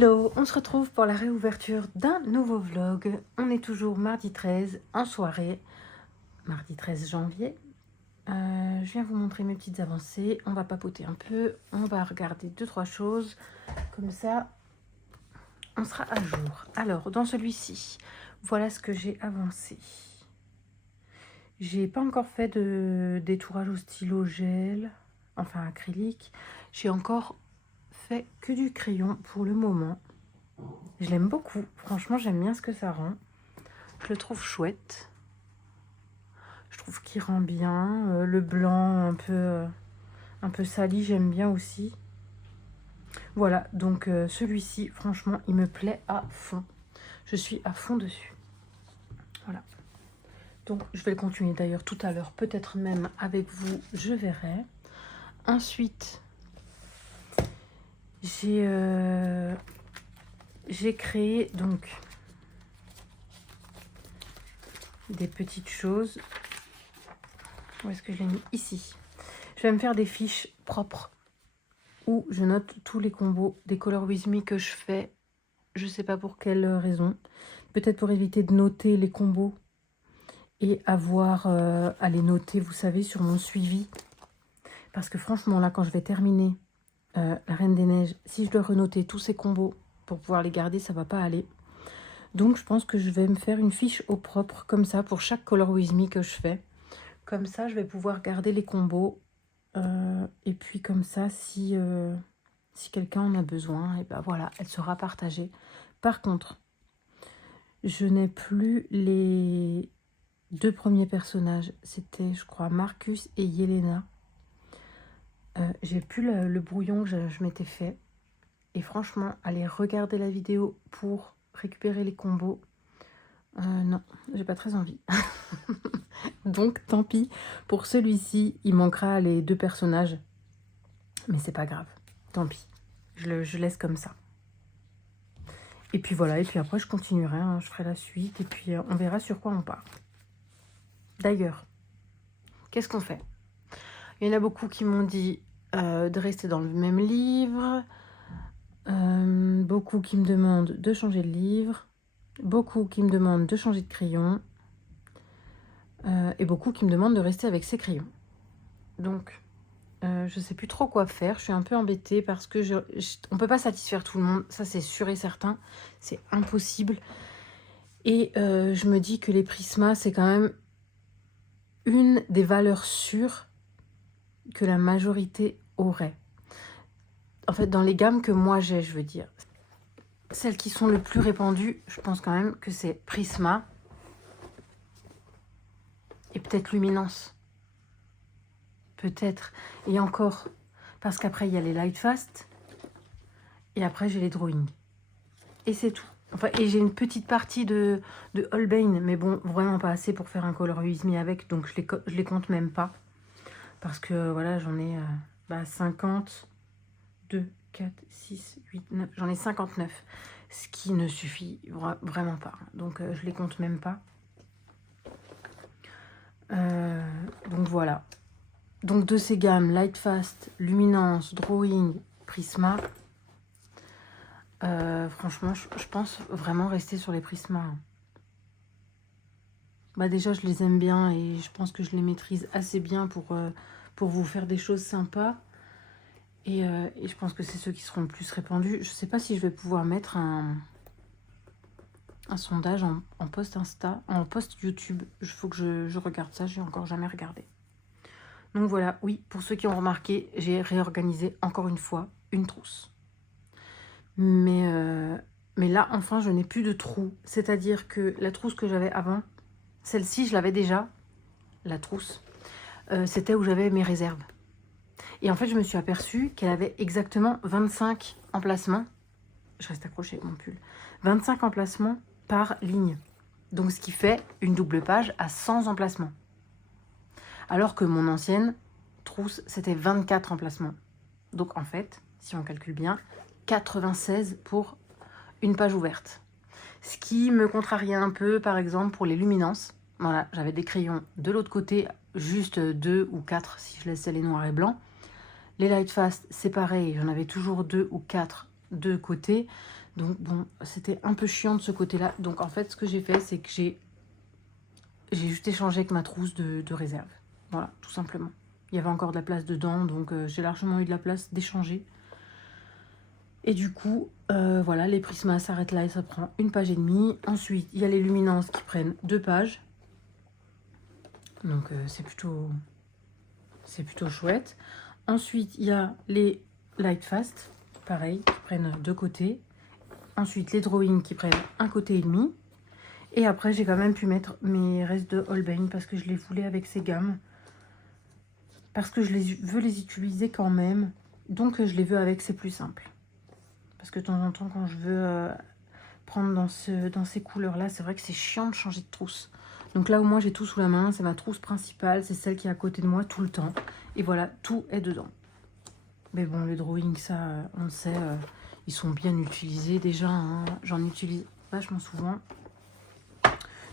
Hello, on se retrouve pour la réouverture d'un nouveau vlog. On est toujours mardi 13 en soirée, mardi 13 janvier. Je viens vous montrer mes petites avancées. On va papoter un peu, on va regarder 2-3 choses. Comme ça, on sera à jour. Alors, dans celui-ci, voilà ce que j'ai avancé. J'ai pas encore fait de détourage au stylo gel, enfin acrylique. J'ai encore fait que du crayon pour le moment. Je l'aime beaucoup, franchement j'aime bien ce que ça rend. Je le trouve chouette. Je trouve qu'il rend bien. Le blanc un peu sali, j'aime bien aussi. Voilà, donc celui-ci, franchement, il me plaît à fond. Je suis à fond dessus. Voilà. Donc je vais le continuer d'ailleurs tout à l'heure, peut-être même avec vous, je verrai. Ensuite, j'ai créé donc des petites choses. Où est-ce que je l'ai mis? Ici. Je vais me faire des fiches propres où je note tous les combos des Color With Me que je fais. Je sais pas pour quelle raison. Peut-être pour éviter de noter les combos et avoir à les noter, vous savez, sur mon suivi. Parce que franchement, là, quand je vais terminer la Reine des Neiges, si je dois renoter tous ces combos pour pouvoir les garder, ça va pas aller. Donc, je pense que je vais me faire une fiche au propre, comme ça, pour chaque Color With Me que je fais. Comme ça, je vais pouvoir garder les combos. Et puis comme ça, si quelqu'un en a besoin, et ben voilà, elle sera partagée. Par contre, je n'ai plus les deux premiers personnages. C'était, je crois, Marcus et Yelena. J'ai plus le brouillon que je m'étais fait. Et franchement, aller regarder la vidéo pour récupérer les combos, non, j'ai pas très envie. Donc tant pis, pour celui-ci, il manquera les deux personnages. Mais c'est pas grave, tant pis. Je laisse comme ça. Et puis voilà, et puis après je continuerai, hein, je ferai la suite. Et puis on verra sur quoi on part. D'ailleurs, qu'est-ce qu'on fait? Il y en a beaucoup qui m'ont dit de rester dans le même livre. Beaucoup qui me demandent de changer de livre. Beaucoup qui me demandent de changer de crayon. Et beaucoup qui me demandent de rester avec ces crayons. Donc, je sais plus trop quoi faire. Je suis un peu embêtée parce que on peut pas satisfaire tout le monde. Ça, c'est sûr et certain. C'est impossible. Et je me dis que les Prisma, c'est quand même une des valeurs sûres que la majorité aurait. En fait, dans les gammes que moi j'ai, je veux dire. Celles qui sont le plus répandues, je pense quand même que c'est Prisma. Et peut-être Luminance. Peut-être. Et encore. Parce qu'après, il y a les Lightfast. Et après, j'ai les Drawing. Et c'est tout. Enfin, et j'ai une petite partie de Holbein. Mais bon, vraiment pas assez pour faire un Color With Me avec. Donc, je les compte même pas. Parce que, voilà, j'en ai 50, 2, 4, 6, 8, 9. J'en ai 59. Ce qui ne suffit vraiment pas. Donc, je les compte même pas. Donc, voilà. Donc, de ces gammes, Lightfast, Luminance, Drawing, Prisma, franchement, je pense vraiment rester sur les Prisma. Bah, déjà, je les aime bien et je pense que je les maîtrise assez bien pour vous faire des choses sympas. Et je pense que c'est ceux qui seront le plus répandus. Je sais pas si je vais pouvoir mettre un sondage en post Insta, en post YouTube. Il faut que je regarde ça, j'ai encore jamais regardé. Donc voilà, oui, pour ceux qui ont remarqué, j'ai réorganisé encore une fois une trousse. Mais là, enfin, je n'ai plus de trou. C'est-à-dire que la trousse que j'avais avant, celle-ci, je l'avais déjà, la trousse. C'était où j'avais mes réserves. Et en fait, je me suis aperçue qu'elle avait exactement 25 emplacements. Je reste accrochée avec mon pull. 25 emplacements par ligne. Donc, ce qui fait une double page à 100 emplacements. Alors que mon ancienne trousse, c'était 24 emplacements. Donc, en fait, si on calcule bien, 96 pour une page ouverte. Ce qui me contrariait un peu, par exemple, pour les luminances. Voilà, j'avais des crayons de l'autre côté, juste 2 ou 4 si je laissais les noirs et blancs. Les Lightfast, c'est pareil, j'en avais toujours 2 ou 4 de côté. Donc bon, c'était un peu chiant de ce côté-là. Donc en fait, ce que j'ai fait, c'est que j'ai juste échangé avec ma trousse de réserve. Voilà, tout simplement. Il y avait encore de la place dedans, donc j'ai largement eu de la place d'échanger. Et du coup, voilà, les prismas s'arrêtent là et ça prend 1 page et demie. Ensuite, il y a les luminances qui prennent 2 pages. Donc c'est plutôt chouette. Ensuite, il y a les Lightfast, pareil, qui prennent 2 côtés. Ensuite, les drawings qui prennent 1 côté et demi. Et après, j'ai quand même pu mettre mes restes de Holbein parce que je les voulais avec ces gammes. Parce que je veux les utiliser quand même. Donc, je les veux avec, c'est plus simple. Parce que de temps en temps, quand je veux prendre dans ces couleurs-là, c'est vrai que c'est chiant de changer de trousse. Donc là, au moins, j'ai tout sous la main. C'est ma trousse principale. C'est celle qui est à côté de moi tout le temps. Et voilà, tout est dedans. Mais bon, les drawings, ça, on le sait, ils sont bien utilisés déjà. Hein. J'en utilise vachement souvent.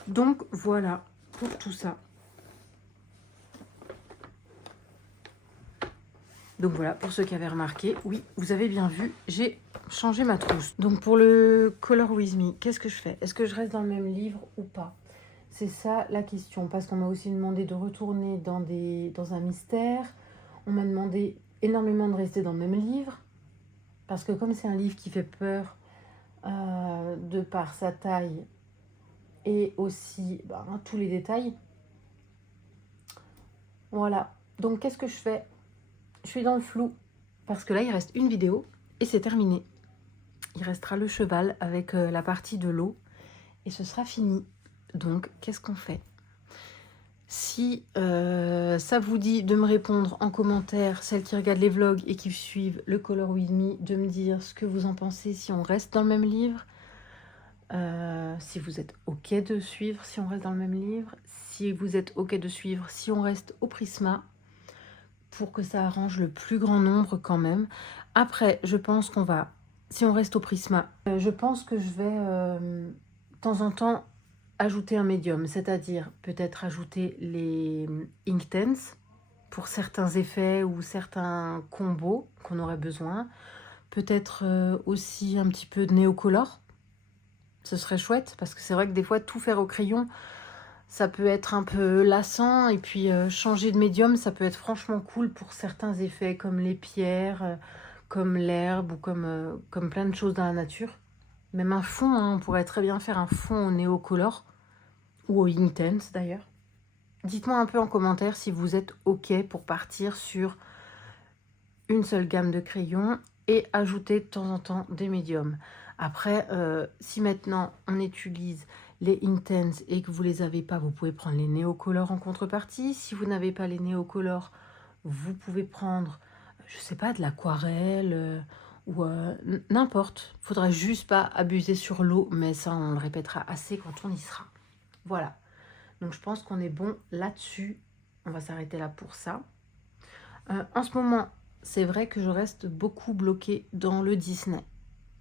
Donc, voilà pour tout ça. Donc voilà, pour ceux qui avaient remarqué, oui, vous avez bien vu, j'ai changé ma trousse. Donc pour le Color With Me, qu'est-ce que je fais? Est-ce que je reste dans le même livre ou pas? C'est ça la question, parce qu'on m'a aussi demandé de retourner dans un mystère. On m'a demandé énormément de rester dans le même livre, parce que comme c'est un livre qui fait peur de par sa taille et aussi tous les détails. Voilà, donc qu'est-ce que je fais? Je suis dans le flou, parce que là, il reste une vidéo et c'est terminé. Il restera le cheval avec la partie de l'eau et ce sera fini. Donc, qu'est-ce qu'on fait? Si ça vous dit de me répondre en commentaire, celles qui regardent les vlogs et qui suivent le Color With Me, de me dire ce que vous en pensez, si on reste dans le même livre, si vous êtes OK de suivre, si on reste dans le même livre, si vous êtes OK de suivre, si on reste au Prisma, pour que ça arrange le plus grand nombre quand même. Après, je pense qu'on va, si on reste au Prisma, je pense que je vais de temps en temps ajouter un médium, c'est-à-dire peut-être ajouter les Inktense pour certains effets ou certains combos qu'on aurait besoin. Peut-être aussi un petit peu de néocolor. Ce serait chouette parce que c'est vrai que des fois, tout faire au crayon, ça peut être un peu lassant et puis changer de médium, ça peut être franchement cool pour certains effets comme les pierres, comme l'herbe ou comme plein de choses dans la nature. Même un fond, hein, on pourrait très bien faire un fond au néocolor ou au Inktense d'ailleurs. Dites-moi un peu en commentaire si vous êtes OK pour partir sur une seule gamme de crayons et ajouter de temps en temps des médiums. Après, si maintenant on utilise les Inktense et que vous les avez pas, vous pouvez prendre les néocolors en contrepartie. Si vous n'avez pas les néocolors, vous pouvez prendre, je sais pas, de l'aquarelle ou n'importe. Faudra juste pas abuser sur l'eau, mais ça on le répétera assez quand on y sera. Voilà. Donc je pense qu'on est bon là-dessus. On va s'arrêter là pour ça. En ce moment, c'est vrai que je reste beaucoup bloquée dans le Disney.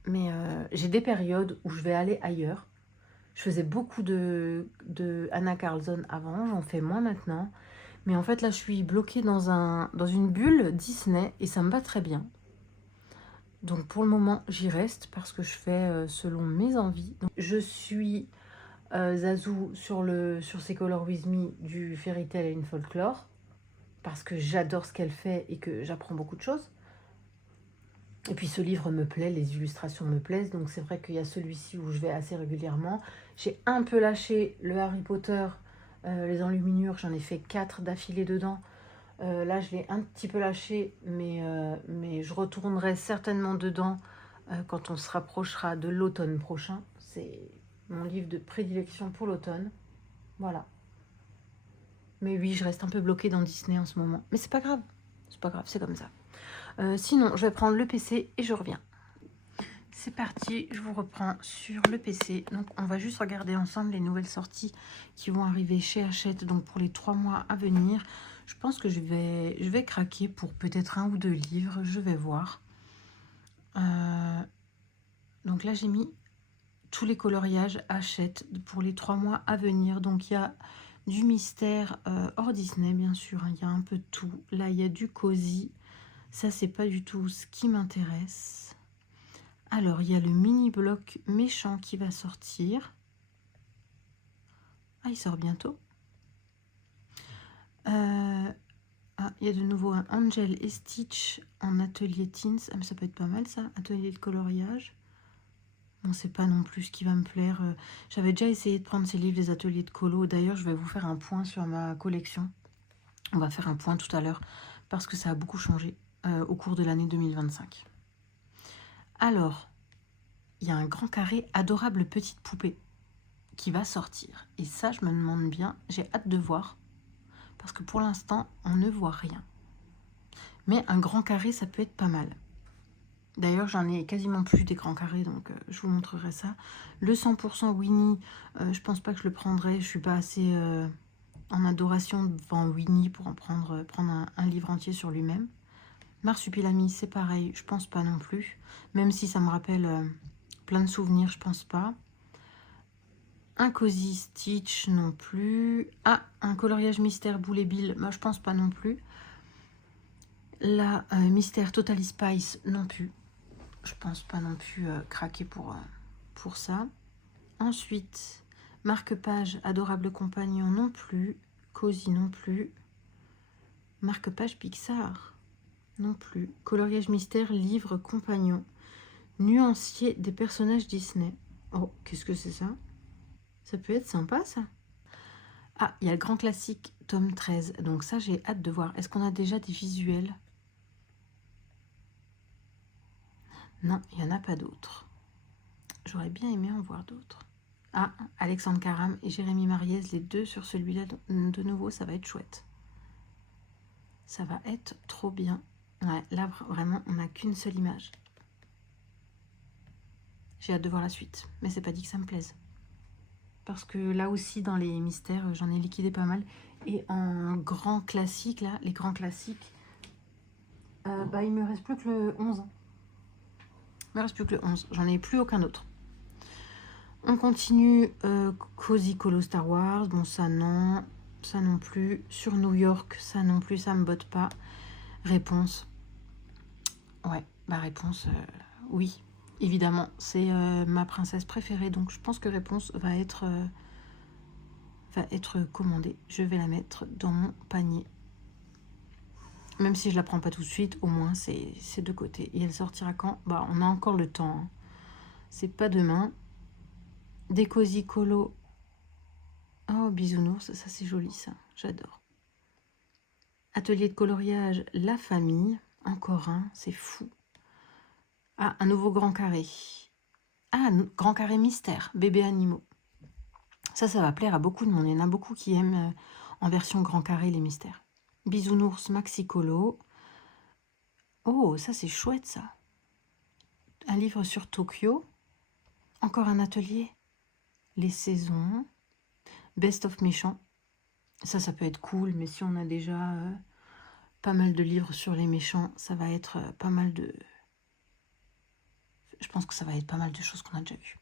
Mais j'ai des périodes où je vais aller ailleurs. Je faisais beaucoup de Anna Carlson avant, j'en fais moins maintenant. Mais en fait, là, je suis bloquée dans une bulle Disney et ça me va très bien. Donc pour le moment, j'y reste parce que je fais selon mes envies. Donc, je suis Zazou sur ces Color With Me du Fairy Tail and Folklore parce que j'adore ce qu'elle fait et que j'apprends beaucoup de choses. Et puis ce livre me plaît, les illustrations me plaisent, donc c'est vrai qu'il y a celui-ci où je vais assez régulièrement. J'ai un peu lâché le Harry Potter, les enluminures, j'en ai fait 4 d'affilée dedans. Là je l'ai un petit peu lâché, mais je retournerai certainement dedans quand on se rapprochera de l'automne prochain. C'est mon livre de prédilection pour l'automne. Voilà. Mais oui, je reste un peu bloquée dans Disney en ce moment. Mais c'est pas grave, c'est comme ça. Sinon, je vais prendre le PC et je reviens. C'est parti, je vous reprends sur le PC. Donc, on va juste regarder ensemble les nouvelles sorties qui vont arriver chez Hachette. Donc, pour les 3 mois à venir, je pense que je vais craquer pour peut-être 1 ou 2 livres. Je vais voir. Donc là, j'ai mis tous les coloriages Hachette pour les 3 mois à venir. Donc, il y a du mystère hors Disney, bien sûr. Il y a un peu de tout. Là, il y a du cosy. Ça, c'est pas du tout ce qui m'intéresse. Alors, il y a le mini bloc méchant qui va sortir. Ah, il sort bientôt. Ah, il y a de nouveau un Angel et Stitch en atelier Teens. Ah, mais ça peut être pas mal ça, atelier de coloriage. Bon, c'est pas non plus ce qui va me plaire. J'avais déjà essayé de prendre ces livres des ateliers de colo. D'ailleurs, je vais vous faire un point sur ma collection. On va faire un point tout à l'heure parce que ça a beaucoup changé au cours de l'année 2025. Alors, il y a un grand carré adorable petite poupée qui va sortir. Et ça, je me demande bien, j'ai hâte de voir. Parce que pour l'instant, on ne voit rien. Mais un grand carré, ça peut être pas mal. D'ailleurs, j'en ai quasiment plus des grands carrés, donc je vous montrerai ça. Le 100% Winnie, je pense pas que je le prendrai. Je suis pas assez en adoration devant Winnie pour en prendre un livre entier sur lui-même. Marsupilami, c'est pareil, je pense pas non plus. Même si ça me rappelle plein de souvenirs, je pense pas. Un Cozy Stitch non plus. Ah, un coloriage mystère Boulet Bill, moi je pense pas non plus. La mystère Totally Spice non plus. Je pense pas non plus craquer pour ça. Ensuite, marque-page Adorable Compagnon non plus. Cozy non plus. Marque-page Pixar non plus. Coloriage mystère Livre Compagnon. Nuancier des personnages Disney. Oh, qu'est-ce que c'est ça? Ça peut être sympa ça. Ah, il y a le grand classique tome 13. Donc ça, j'ai hâte de voir. Est-ce qu'on a déjà des visuels? Non, il n'y en a pas d'autres. J'aurais bien aimé en voir d'autres. Ah, Alexandre Caram et Jérémy Mariez, les deux sur celui-là de nouveau, ça va être chouette. Ça va être trop bien. Ouais, là, vraiment, on n'a qu'une seule image. J'ai hâte de voir la suite, mais c'est pas dit que ça me plaise. Parce que là aussi, dans les mystères, j'en ai liquidé pas mal. Et en grand classique, là, les grands classiques, il me reste plus que le 11. Il me reste plus que le 11. J'en ai plus aucun autre. On continue. Cozy Colo Star Wars. Bon, ça non. Ça non plus. Sur New York, ça non plus, ça me botte pas. Réponse. Ouais, réponse, oui. Évidemment, c'est ma princesse préférée. Donc, je pense que réponse va être commandée. Je vais la mettre dans mon panier. Même si je la prends pas tout de suite, au moins c'est de côté. Et elle sortira quand? Bah, on a encore le temps. Hein. C'est pas demain. Des Cozy Colo. Oh, bisounours, ça c'est joli ça. J'adore. Atelier de coloriage, la famille. Encore un, c'est fou. Ah, un nouveau grand carré. Ah, un grand carré mystère, bébé animaux. Ça va plaire à beaucoup de monde. Il y en a beaucoup qui aiment en version grand carré les mystères. Bisounours Maxi Colo. Oh, ça c'est chouette ça. Un livre sur Tokyo. Encore un atelier. Les saisons. Best of méchants. Ça peut être cool, mais si on a déjà pas mal de livres sur les méchants, ça va être pas mal de... Je pense que ça va être pas mal de choses qu'on a déjà vues.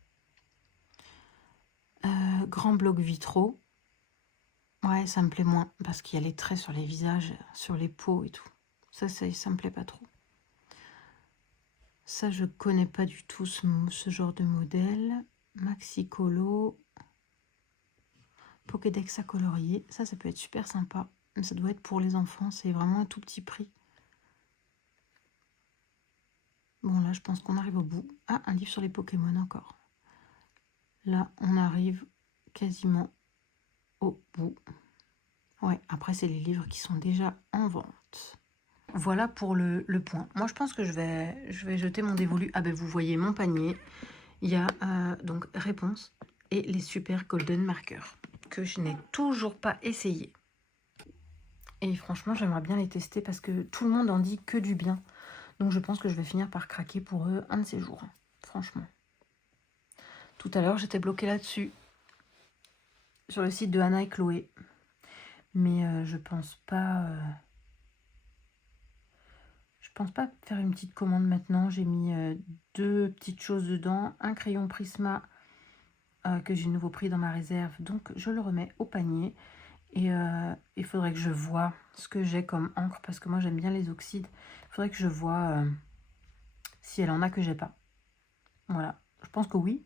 Grand bloc vitraux. Ouais, ça me plaît moins, parce qu'il y a les traits sur les visages, sur les peaux et tout. Ça me plaît pas trop. Ça, je connais pas du tout ce genre de modèle. Maxi Colo. Pokédex à colorier. Ça peut être super sympa. Ça doit être pour les enfants. C'est vraiment un tout petit prix. Bon, là, je pense qu'on arrive au bout. Ah, un livre sur les Pokémon encore. Là, on arrive quasiment au bout. Ouais, après, c'est les livres qui sont déjà en vente. Voilà pour le point. Moi, je pense que je vais jeter mon dévolu. Ah ben, vous voyez mon panier. Il y a donc réponse et les super golden markers que je n'ai toujours pas essayé. Et franchement, j'aimerais bien les tester parce que tout le monde en dit que du bien. Donc, je pense que je vais finir par craquer pour eux un de ces jours. Franchement. Tout à l'heure, j'étais bloquée là-dessus. Sur le site de Anna et Chloé. Mais je pense pas... Je pense pas faire une petite commande maintenant. J'ai mis 2 petites choses dedans. Un crayon Prisma que j'ai nouveau pris dans ma réserve. Donc, je le remets au panier. Et il faudrait que je vois ce que j'ai comme encre. Parce que moi, j'aime bien les oxydes. Il faudrait que je vois si elle en a que j'ai pas. Voilà, je pense que oui.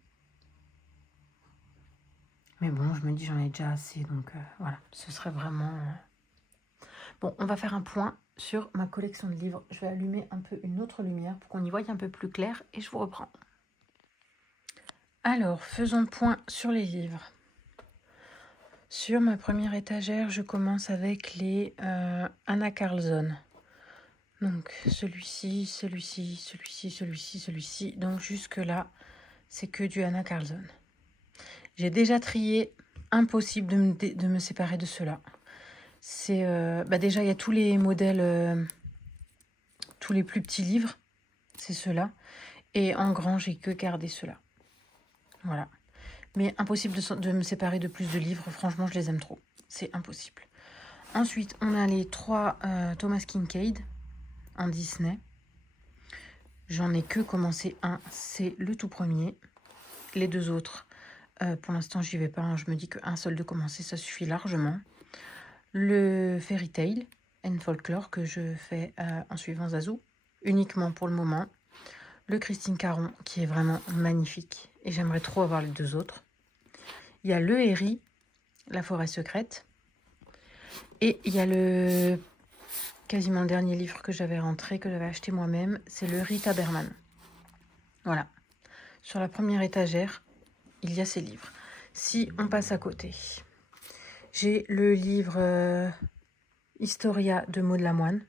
Mais bon, je me dis j'en ai déjà assez, donc voilà, ce serait vraiment... Bon, on va faire un point sur ma collection de livres. Je vais allumer un peu une autre lumière pour qu'on y voie un peu plus clair et je vous reprends. Alors, faisons le point sur les livres. Sur ma première étagère, je commence avec les Anna Carlson. Donc, celui-ci, celui-ci, celui-ci, celui-ci, celui-ci. Donc, jusque-là, c'est que du Anna Carlson. J'ai déjà trié, impossible de me séparer de ceux-là. C'est déjà, il y a tous les modèles, tous les plus petits livres, c'est ceux-là. Et en grand, j'ai que gardé ceux-là. Voilà. Mais impossible de me séparer de plus de livres. Franchement, je les aime trop. C'est impossible. Ensuite, on a les 3 Thomas Kinkade en Disney. J'en ai que commencé un. C'est le tout premier. Les 2 autres, pour l'instant, j'y vais pas. Hein. Je me dis qu'un seul de commencer, ça suffit largement. Le Fairy Tail and Folklore que je fais en suivant Zazou. Uniquement pour le moment. Le Christine Caron qui est vraiment magnifique. Et j'aimerais trop avoir les 2 autres. Il y a le Herri, La forêt secrète. Et il y a quasiment le dernier livre que j'avais rentré, que j'avais acheté moi-même. C'est le Rita Berman. Voilà. Sur la première étagère, il y a ces livres. Si on passe à côté, j'ai le livre Historia de Maud Lamoine.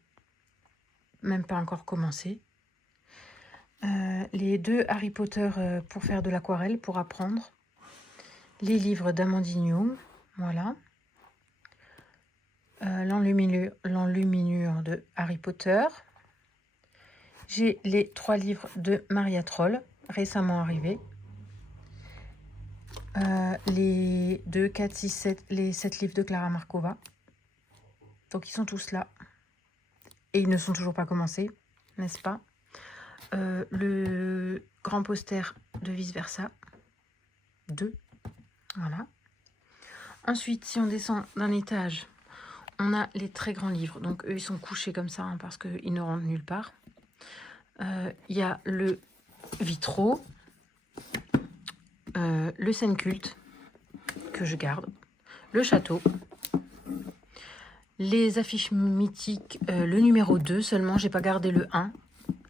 Même pas encore commencé. Les 2 Harry Potter pour faire de l'aquarelle, pour apprendre. Les livres d'Amandine Young, voilà. L'enluminure de Harry Potter. J'ai les 3 livres de Maria Troll, récemment arrivés. Les 2, 4, 6, 7, les 7 livres de Clara Markova. Donc ils sont tous là. Et ils ne sont toujours pas commencés, n'est-ce pas? Le grand poster de Vice Versa. 2. Voilà. Ensuite, si on descend d'un étage, on a les très grands livres. Donc eux, ils sont couchés comme ça hein, parce qu'ils ne rentrent nulle part. Il y a le Vitraux, le Scène Culte, que je garde, le Château, les affiches mythiques, le numéro 2 seulement, j'ai pas gardé le 1.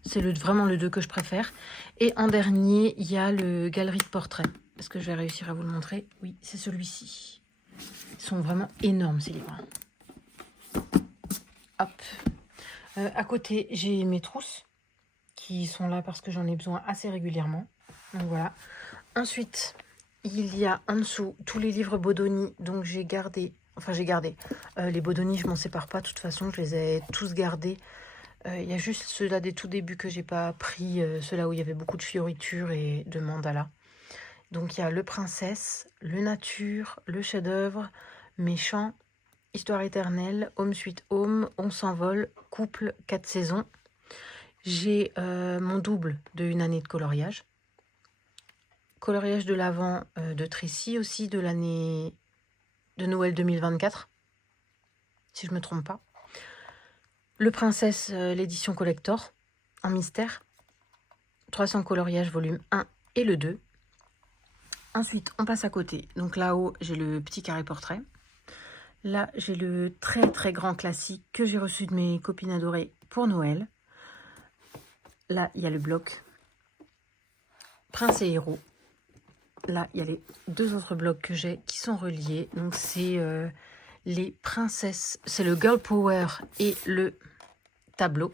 C'est vraiment le 2 que je préfère. Et en dernier, il y a le Galerie de portraits. Est-ce que je vais réussir à vous le montrer? Oui, c'est celui-ci. Ils sont vraiment énormes, ces livres. Hop. À côté, j'ai mes trousses qui sont là parce que j'en ai besoin assez régulièrement. Donc voilà. Ensuite, il y a en dessous tous les livres Bodoni. Donc j'ai gardé... Enfin, j'ai gardé. Les Bodoni, je m'en sépare pas. De toute façon, je les ai tous gardés. Il y a juste ceux-là des tout débuts que j'ai pas pris, ceux-là où il y avait beaucoup de fioritures et de mandala. Donc il y a le Princesse, le Nature, le Chef-d'œuvre, Méchant, Histoire éternelle, Home Sweet Home, On s'envole, Couple, 4 saisons. J'ai mon double de Une année de coloriage. Coloriage de l'Avent de Tracy aussi, de l'année de Noël 2024, si je me trompe pas. Le Princesse, l'édition collector, en mystère. 300 coloriages, volume 1 et le 2. Ensuite, on passe à côté. Donc là-haut, j'ai le petit carré portrait. Là, j'ai le très très grand classique que j'ai reçu de mes copines adorées pour Noël. Là, il y a le bloc Prince et Héros. Là, il y a les 2 autres blocs que j'ai qui sont reliés. Donc, c'est les princesses. C'est le Girl Power et le tableau.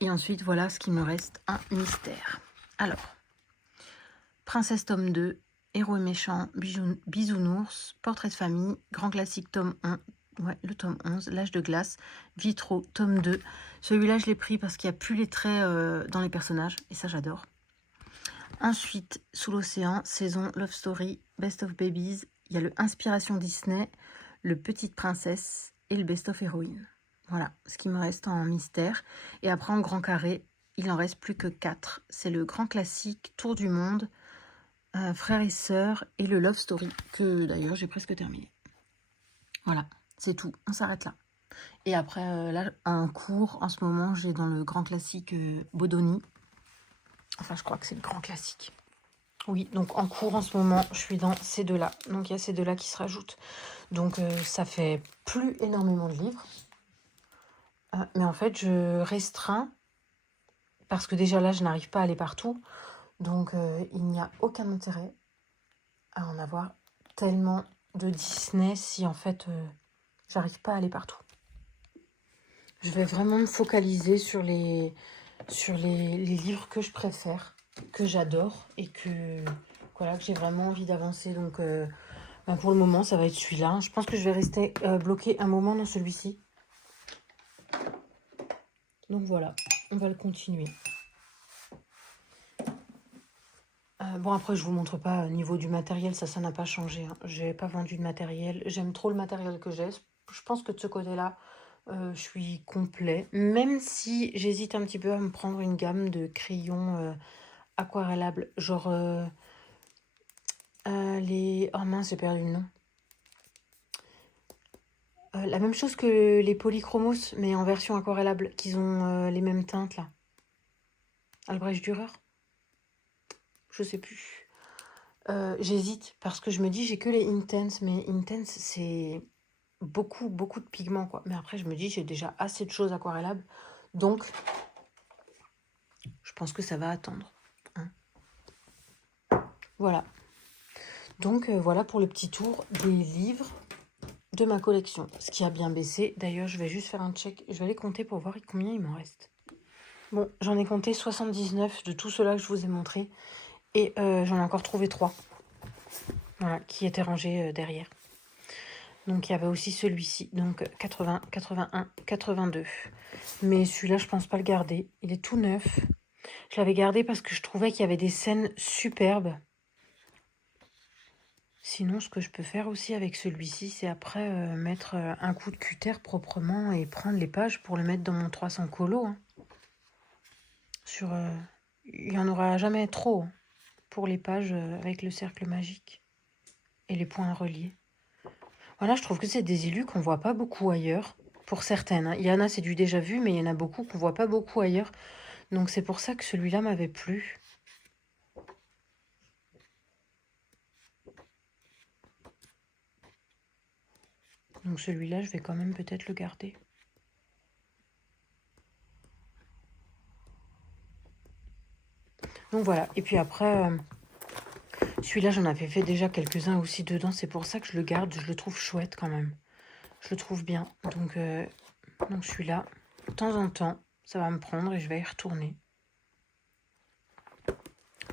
Et ensuite, voilà ce qui me reste en mystère. Alors, Princesse tome 2, Héros et méchants, Bisounours, Portrait de famille, Grand classique tome 1. Ouais, le tome 11, L'âge de glace, Vitraux, tome 2. Celui-là, je l'ai pris parce qu'il n'y a plus les traits dans les personnages. Et ça, j'adore. Ensuite, Sous l'océan, saison, Love Story, Best of Babies. Il y a le Inspiration Disney, le Petite Princesse et le Best of Héroïne. Voilà ce qui me reste en mystère. Et après, en grand carré, il en reste plus que 4. C'est le grand classique, Tour du monde, Frères et sœurs et le Love Story, que d'ailleurs j'ai presque terminé. Voilà, c'est tout. On s'arrête là. Et après, là, en cours, en ce moment, j'ai dans le grand classique Bodoni. Enfin, je crois que c'est le grand classique. Oui, donc en cours en ce moment, je suis dans ces deux-là. Donc il y a ces deux-là qui se rajoutent. Donc ça fait plus énormément de livres. Mais en fait, je restreins parce que déjà là, je n'arrive pas à aller partout. Donc il n'y a aucun intérêt à en avoir tellement de Disney si en fait, j'arrive pas à aller partout. Je vais vraiment me focaliser sur les livres que je préfère, que j'adore et que voilà, que j'ai vraiment envie d'avancer. Donc pour le moment, ça va être celui-là. Je pense que je vais rester bloquée un moment dans celui-ci. Donc voilà, on va le continuer. Bon, après, je vous montre pas au niveau du matériel, ça n'a pas changé. Hein. J'ai pas vendu de matériel. J'aime trop le matériel que j'ai. Je pense que de ce côté-là, je suis complet. Même si j'hésite un petit peu à me prendre une gamme de crayons aquarellables. Genre les... Oh mince, j'ai perdu le nom. La même chose que les polychromos, mais en version aquarellable, qu'ils ont les mêmes teintes, là. Albrecht Dürer. Je sais plus. J'hésite, parce que je me dis, j'ai que les Intense, mais Intense, c'est beaucoup de pigments, quoi. Mais après, je me dis, j'ai déjà assez de choses aquarellables, donc je pense que ça va attendre. Hein. Voilà. Donc, voilà pour le petit tour des livres de ma collection. Ce qui a bien baissé. D'ailleurs, je vais juste faire un check. Je vais aller compter pour voir combien il m'en reste. Bon, j'en ai compté 79 de tout cela que je vous ai montré. Et j'en ai encore trouvé 3. Voilà, qui étaient rangés derrière. Donc, il y avait aussi celui-ci. Donc, 80, 81, 82. Mais celui-là, je pense pas le garder. Il est tout neuf. Je l'avais gardé parce que je trouvais qu'il y avait des scènes superbes. Sinon, ce que je peux faire aussi avec celui-ci, c'est après mettre un coup de cutter proprement et prendre les pages pour le mettre dans mon 300 colo. Hein. Il n'y en aura jamais trop hein, pour les pages avec le cercle magique et les points reliés. Voilà, je trouve que c'est des élus qu'on voit pas beaucoup ailleurs. Pour certaines. Hein. Il y en a, c'est du déjà vu, mais il y en a beaucoup qu'on voit pas beaucoup ailleurs. Donc c'est pour ça que celui-là m'avait plu. Donc celui-là, je vais quand même peut-être le garder. Donc voilà. Et puis après, celui-là, j'en avais fait déjà quelques-uns aussi dedans. C'est pour ça que je le garde. Je le trouve chouette quand même. Je le trouve bien. Donc celui-là, de temps en temps, ça va me prendre et je vais y retourner.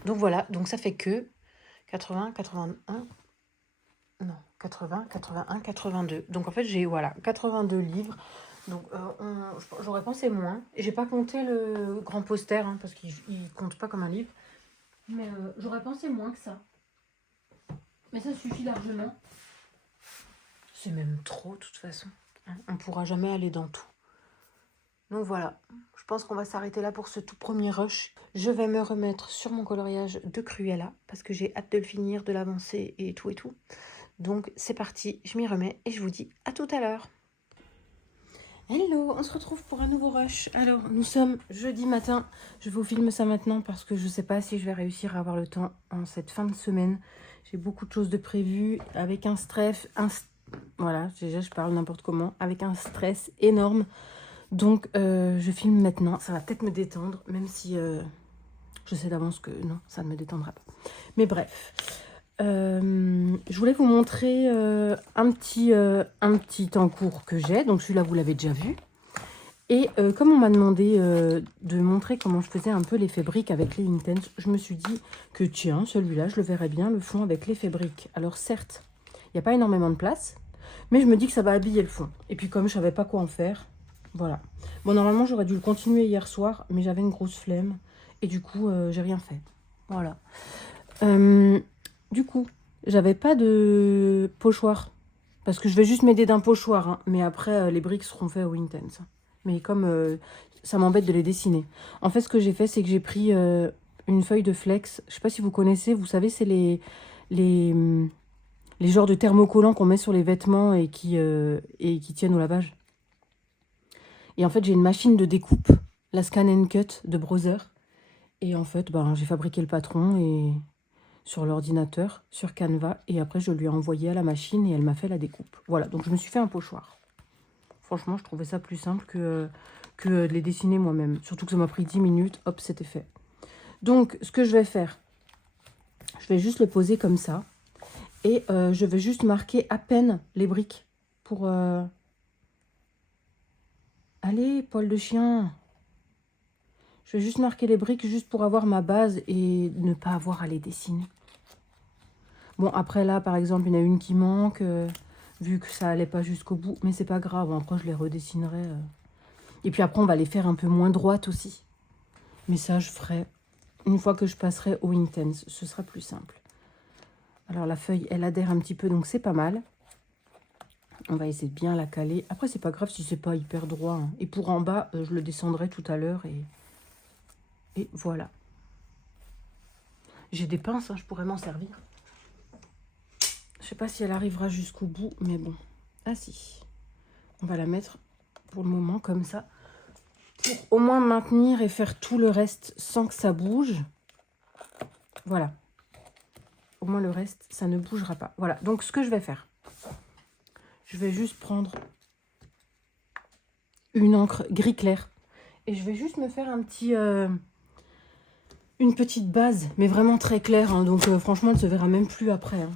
Donc voilà. Donc ça fait que 80, 81... Non, 80, 81, 82. Donc en fait, j'ai 82 livres. Donc j'aurais pensé moins. Et j'ai pas compté le grand poster, hein, parce qu'il compte pas comme un livre. Mais j'aurais pensé moins que ça. Mais ça suffit largement. C'est même trop, de toute façon. Hein. On pourra jamais aller dans tout. Donc voilà. Je pense qu'on va s'arrêter là pour ce tout premier rush. Je vais me remettre sur mon coloriage de Cruella, parce que j'ai hâte de le finir, de l'avancer et tout et tout. Donc c'est parti, je m'y remets et je vous dis à tout à l'heure. Hello, on se retrouve pour un nouveau rush. Alors, nous sommes jeudi matin. Je vous filme ça maintenant parce que je ne sais pas si je vais réussir à avoir le temps en cette fin de semaine. J'ai beaucoup de choses de prévues avec un stress, voilà, déjà je parle n'importe comment, avec un stress énorme. Donc, je filme maintenant. Ça va peut-être me détendre, même si je sais d'avance que non, ça ne me détendra pas. Mais bref. Je voulais vous montrer un petit en cours que j'ai. Donc celui-là, vous l'avez déjà vu. Et comme on m'a demandé de montrer comment je faisais un peu l'effet brique avec les Intense, je me suis dit que tiens, celui-là, je le verrais bien le fond avec l'effet brique. Alors certes, il n'y a pas énormément de place, mais je me dis que ça va habiller le fond. Et puis comme je savais pas quoi en faire, voilà. Bon, normalement, j'aurais dû le continuer hier soir, mais j'avais une grosse flemme. Et du coup, j'ai rien fait. Voilà. Du coup, j'avais pas de pochoir. Parce que je vais juste m'aider d'un pochoir. Hein. Mais après, les briques seront faits au Intense. Mais comme ça m'embête de les dessiner. En fait, ce que j'ai fait, c'est que j'ai pris une feuille de flex. Je sais pas si vous connaissez. Vous savez, c'est les genres de thermocollants qu'on met sur les vêtements et qui tiennent au lavage. Et en fait, j'ai une machine de découpe. La Scan & Cut de Brother. Et en fait, ben, j'ai fabriqué le patron et sur l'ordinateur, sur Canva. Et après, je lui ai envoyé à la machine et elle m'a fait la découpe. Voilà, donc je me suis fait un pochoir. Franchement, je trouvais ça plus simple que de les dessiner moi-même. Surtout que ça m'a pris 10 minutes. Hop, c'était fait. Donc, ce que je vais faire, je vais juste les poser comme ça. Et je vais juste marquer à peine les briques pour... Allez, poil de chien. Je vais juste marquer les briques juste pour avoir ma base et ne pas avoir à les dessiner. Bon, après là, par exemple, il y en a une qui manque, vu que ça allait pas jusqu'au bout. Mais c'est pas grave, après je les redessinerai. Et puis après, on va les faire un peu moins droites aussi. Mais ça, je ferai une fois que je passerai au Intense. Ce sera plus simple. Alors la feuille, elle adhère un petit peu, donc c'est pas mal. On va essayer de bien la caler. Après, c'est pas grave si c'est pas hyper droit, hein. Et pour en bas, je le descendrai tout à l'heure. Et voilà. J'ai des pinces, hein, je pourrais m'en servir. Je sais pas si elle arrivera jusqu'au bout, mais bon. Ah si. On va la mettre pour le moment comme ça. Pour au moins maintenir et faire tout le reste sans que ça bouge. Voilà. Au moins le reste, ça ne bougera pas. Voilà, donc ce que je vais faire. Je vais juste prendre une encre gris clair. Et je vais juste me faire un petit... une petite base, mais vraiment très claire. Hein, donc franchement, elle ne se verra même plus après. Hein,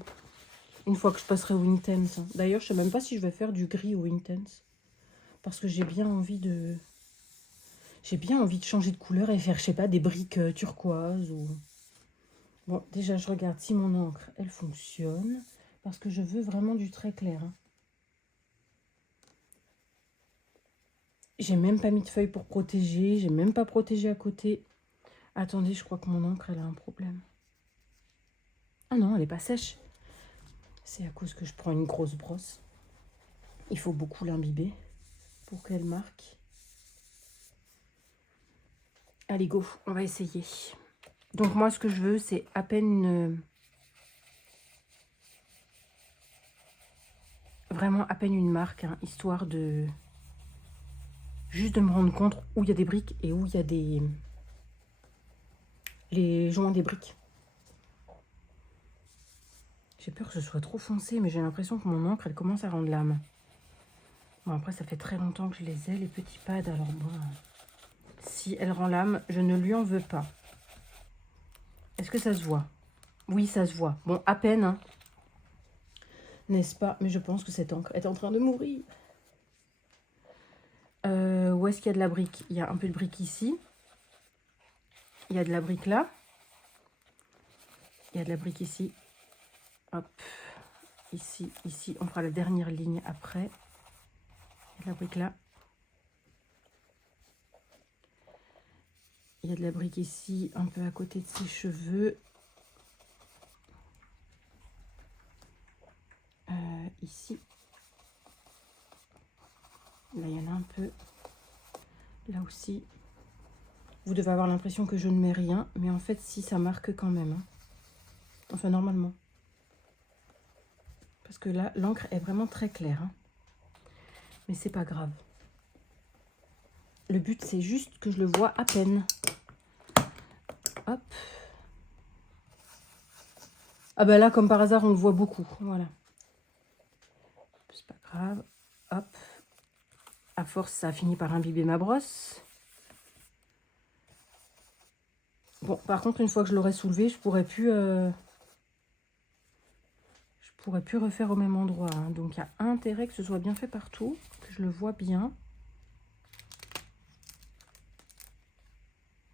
une fois que je passerai au Intense. Hein. D'ailleurs, je ne sais même pas si je vais faire du gris au Intense. Parce que j'ai bien envie de... J'ai bien envie de changer de couleur et faire, je sais pas, des briques turquoises ou... Bon, déjà, je regarde si mon encre, elle fonctionne. Parce que je veux vraiment du très clair. Hein. J'ai même pas mis de feuilles pour protéger. J'ai même pas protégé à côté. Attendez, je crois que mon encre, elle a un problème. Ah non, elle n'est pas sèche. C'est à cause que je prends une grosse brosse. Il faut beaucoup l'imbiber pour qu'elle marque. Allez, go, on va essayer. Donc moi, ce que je veux, c'est à peine une... Vraiment à peine une marque, hein, histoire de... Juste de me rendre compte où il y a des briques et où il y a des... Les joints des briques. J'ai peur que ce soit trop foncé, mais j'ai l'impression que mon encre, elle commence à rendre l'âme. Bon, après, ça fait très longtemps que je les ai, les petits pads. Alors bon, si elle rend l'âme, je ne lui en veux pas. Est-ce que ça se voit? Oui, ça se voit. Bon, à peine, hein. N'est-ce pas? Mais je pense que cette encre est en train de mourir. Où est-ce qu'il y a de la brique? Il y a un peu de brique ici. Il y a de la brique là. Il y a de la brique ici. Hop. Ici, ici. On fera la dernière ligne après. Il y a de la brique là. Il y a de la brique ici, un peu à côté de ses cheveux. Ici. Là, il y en a un peu. Là aussi. Vous devez avoir l'impression que je ne mets rien. Mais en fait, si, ça marque quand même. Hein. Enfin, normalement. Parce que là, l'encre est vraiment très claire. Hein. Mais c'est pas grave. Le but, c'est juste que je le vois à peine. Hop. Ah ben là, comme par hasard, on le voit beaucoup. Voilà. C'est pas grave. Hop. À force, ça a fini par imbiber ma brosse. Bon, par contre, une fois que je l'aurai soulevé, je pourrais plus refaire au même endroit. Hein. Donc, il y a intérêt que ce soit bien fait partout, que je le vois bien.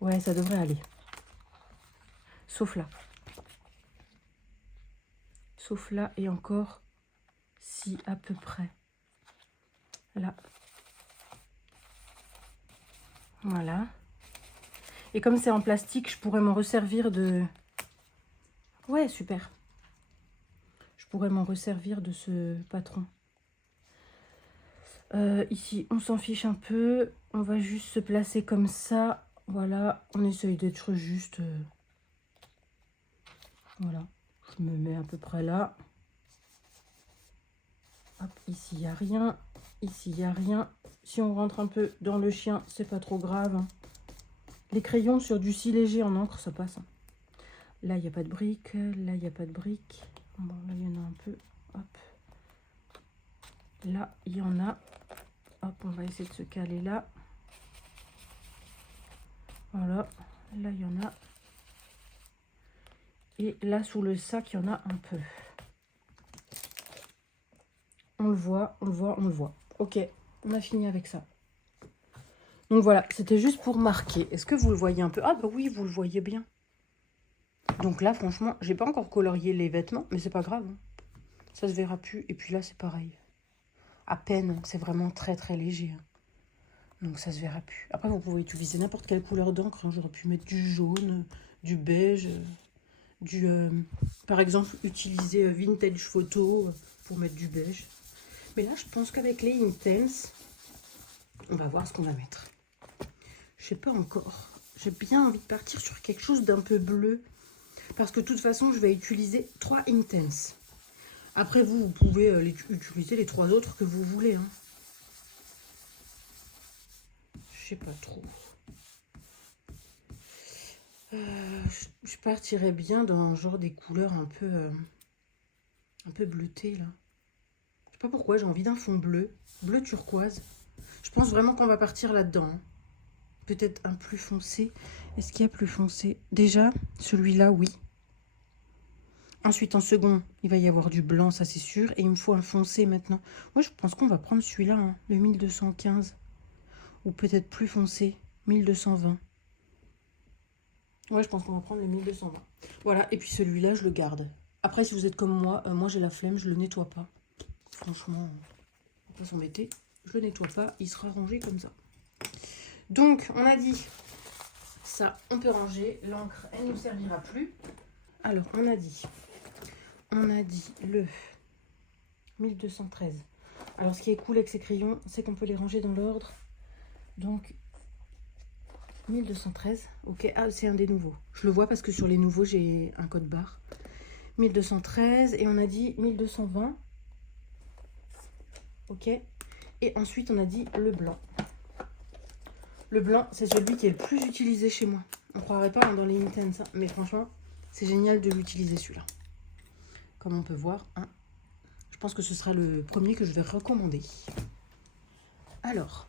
Ouais, ça devrait aller. Sauf là. Sauf là et encore, si à peu près. Là. Voilà. Et comme c'est en plastique, je pourrais m'en resservir de... Ouais, super. Je pourrais m'en resservir de ce patron. Ici, on s'en fiche un peu. On va juste se placer comme ça. Voilà, on essaye d'être juste... Voilà, je me mets à peu près là. Hop, ici, il n'y a rien. Ici, il n'y a rien. Si on rentre un peu dans le chien, c'est pas trop grave. Les crayons sur du si léger en encre, ça passe. Hein. Là, il n'y a pas de briques. Là, il n'y a pas de briques. Bon, là, il y en a un peu. Hop. Là, il y en a. Hop, on va essayer de se caler là. Voilà. Là, il y en a. Et là, sous le sac, il y en a un peu. On le voit, on le voit, on le voit. Ok, on a fini avec ça. Donc voilà, c'était juste pour marquer. Est-ce que vous le voyez un peu? Ah bah oui, vous le voyez bien. Donc là, franchement, j'ai pas encore colorié les vêtements, mais c'est pas grave. Hein. Ça se verra plus. Et puis là, c'est pareil. À peine, c'est vraiment très très léger. Hein. Donc ça se verra plus. Après, vous pouvez utiliser n'importe quelle couleur d'encre. Hein. J'aurais pu mettre du jaune, du beige, par exemple, utiliser Vintage Photo pour mettre du beige. Mais là, je pense qu'avec les Intense, on va voir ce qu'on va mettre. Je sais pas encore. J'ai bien envie de partir sur quelque chose d'un peu bleu. Parce que de toute façon, je vais utiliser 3 Intense. Après, vous pouvez utiliser les 3 autres que vous voulez. Hein. Je sais pas trop. Je partirais bien dans genre des couleurs un peu bleutées là. Je sais pas pourquoi, j'ai envie d'un fond bleu. Bleu turquoise. Je pense vraiment qu'on va partir là-dedans. Hein. Peut-être un plus foncé. Est-ce qu'il y a plus foncé? Déjà, celui-là, oui. Ensuite, en second, il va y avoir du blanc, ça c'est sûr. Et il me faut un foncé maintenant. Moi, je pense qu'on va prendre celui-là, hein, le 1215. Ou peut-être plus foncé, 1220. Ouais, je pense qu'on va prendre le 1220. Voilà, et puis celui-là, je le garde. Après, si vous êtes comme moi, moi j'ai la flemme, je le nettoie pas. Franchement, on va pas s'embêter. Je le nettoie pas, il sera rangé comme ça. Donc, on a dit, ça, on peut ranger. L'encre, elle ne nous servira plus. Alors, on a dit le 1213. Alors, ce qui est cool avec ces crayons, c'est qu'on peut les ranger dans l'ordre. Donc, 1213. Ok, ah, c'est un des nouveaux. Je le vois parce que sur les nouveaux, j'ai un code barre. 1213 et on a dit 1220. Ok. Et ensuite, on a dit le blanc. Le blanc, c'est celui qui est le plus utilisé chez moi. On ne croirait pas dans les Intense, hein, mais franchement, c'est génial de l'utiliser celui-là. Comme on peut voir, hein, je pense que ce sera le premier que je vais recommander. Alors,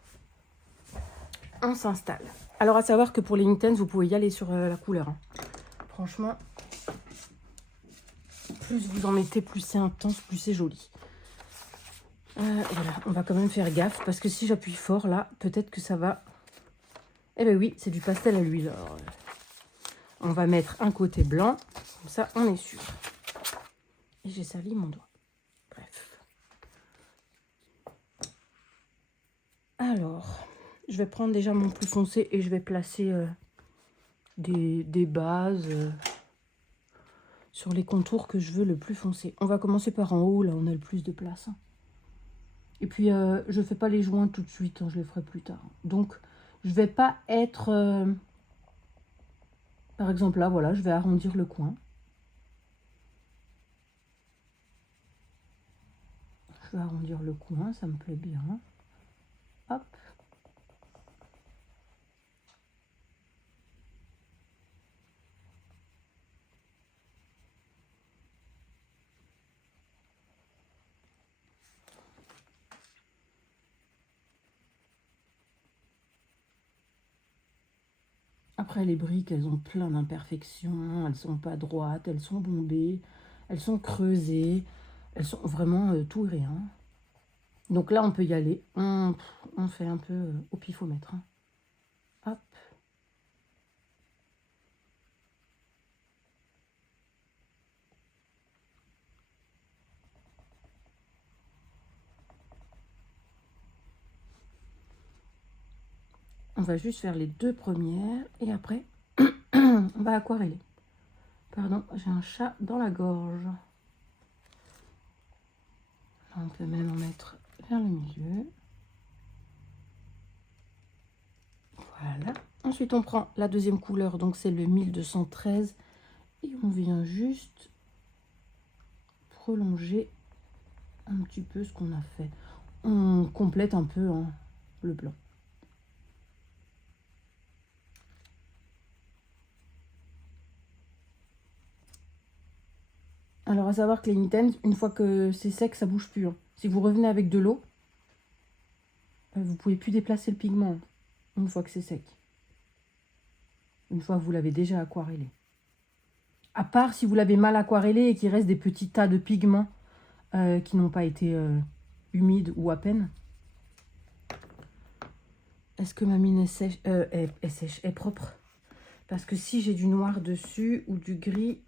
on s'installe. Alors, à savoir que pour les Intense, vous pouvez y aller sur la couleur. Hein. Franchement, plus vous en mettez, plus c'est intense, plus c'est joli. Voilà, on va quand même faire gaffe parce que si j'appuie fort là, peut-être que ça va. Eh bien oui, c'est du pastel à l'huile. On va mettre un côté blanc, comme ça on est sûr. Et j'ai sali mon doigt. Bref. Alors, je vais prendre déjà mon plus foncé et je vais placer des bases sur les contours que je veux le plus foncé. On va commencer par en haut, là on a le plus de place. Hein. Et puis, je ne fais pas les joints tout de suite, hein, je les ferai plus tard. Donc, je ne vais pas être... par exemple, là, voilà, je vais arrondir le coin. Je vais arrondir le coin, ça me plaît bien. Hop. Après, les briques, elles ont plein d'imperfections. Elles sont pas droites, elles sont bombées, elles sont creusées. Elles sont vraiment tout et rien. Donc là, on peut y aller. On fait un peu au pifomètre. Hein. Hop. On va juste faire les 2 premières et après, on va aquareller. Pardon, j'ai un chat dans la gorge. Là, on peut même en mettre vers le milieu. Voilà. Ensuite, on prend la deuxième couleur, donc c'est le 1213. Et on vient juste prolonger un petit peu ce qu'on a fait. On complète un peu hein, le blanc. Alors, à savoir que les Intense, une fois que c'est sec, ça bouge plus. Hein. Si vous revenez avec de l'eau, vous pouvez plus déplacer le pigment hein, une fois que c'est sec. Une fois que vous l'avez déjà aquarellé. À part si vous l'avez mal aquarellé et qu'il reste des petits tas de pigments qui n'ont pas été humides ou à peine. Est-ce que ma mine est sèche, est propre? Parce que si j'ai du noir dessus ou du gris,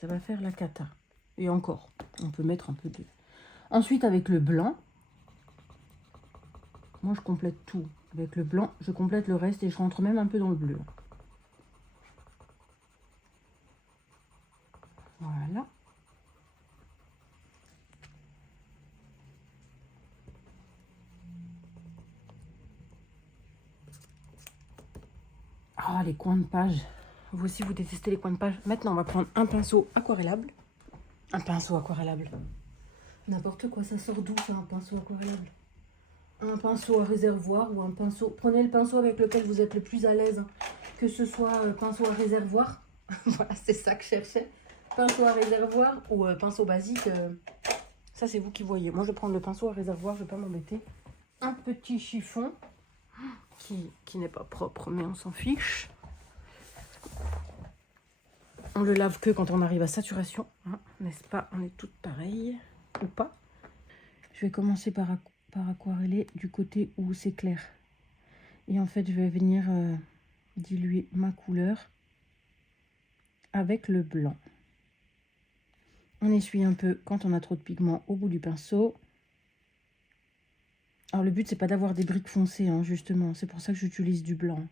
ça va faire la cata. Et encore, on peut mettre un peu de... Ensuite, avec le blanc, moi je complète tout. Avec le blanc, je complète le reste et je rentre même un peu dans le bleu. Voilà. Ah, les coins de page. Vous aussi, vous détestez les coins de page. Maintenant, on va prendre un pinceau aquarellable. Un pinceau aquarellable. N'importe quoi, ça sort d'où ça, un pinceau aquarellable? Un pinceau à réservoir ou un pinceau... Prenez le pinceau avec lequel vous êtes le plus à l'aise. Que ce soit pinceau à réservoir. Voilà, c'est ça que je cherchais. Pinceau à réservoir ou pinceau basique. Ça, c'est vous qui voyez. Moi, je vais prendre le pinceau à réservoir, je ne vais pas m'embêter. Un petit chiffon qui n'est pas propre, mais on s'en fiche. On le lave que quand on arrive à saturation, hein, n'est-ce pas? On est toutes pareilles, ou pas? Je vais commencer par aquareller du côté où c'est clair. Et en fait, je vais venir diluer ma couleur avec le blanc. On essuie un peu quand on a trop de pigment au bout du pinceau. Alors le but, c'est pas d'avoir des briques foncées, hein, justement. C'est pour ça que j'utilise du blanc.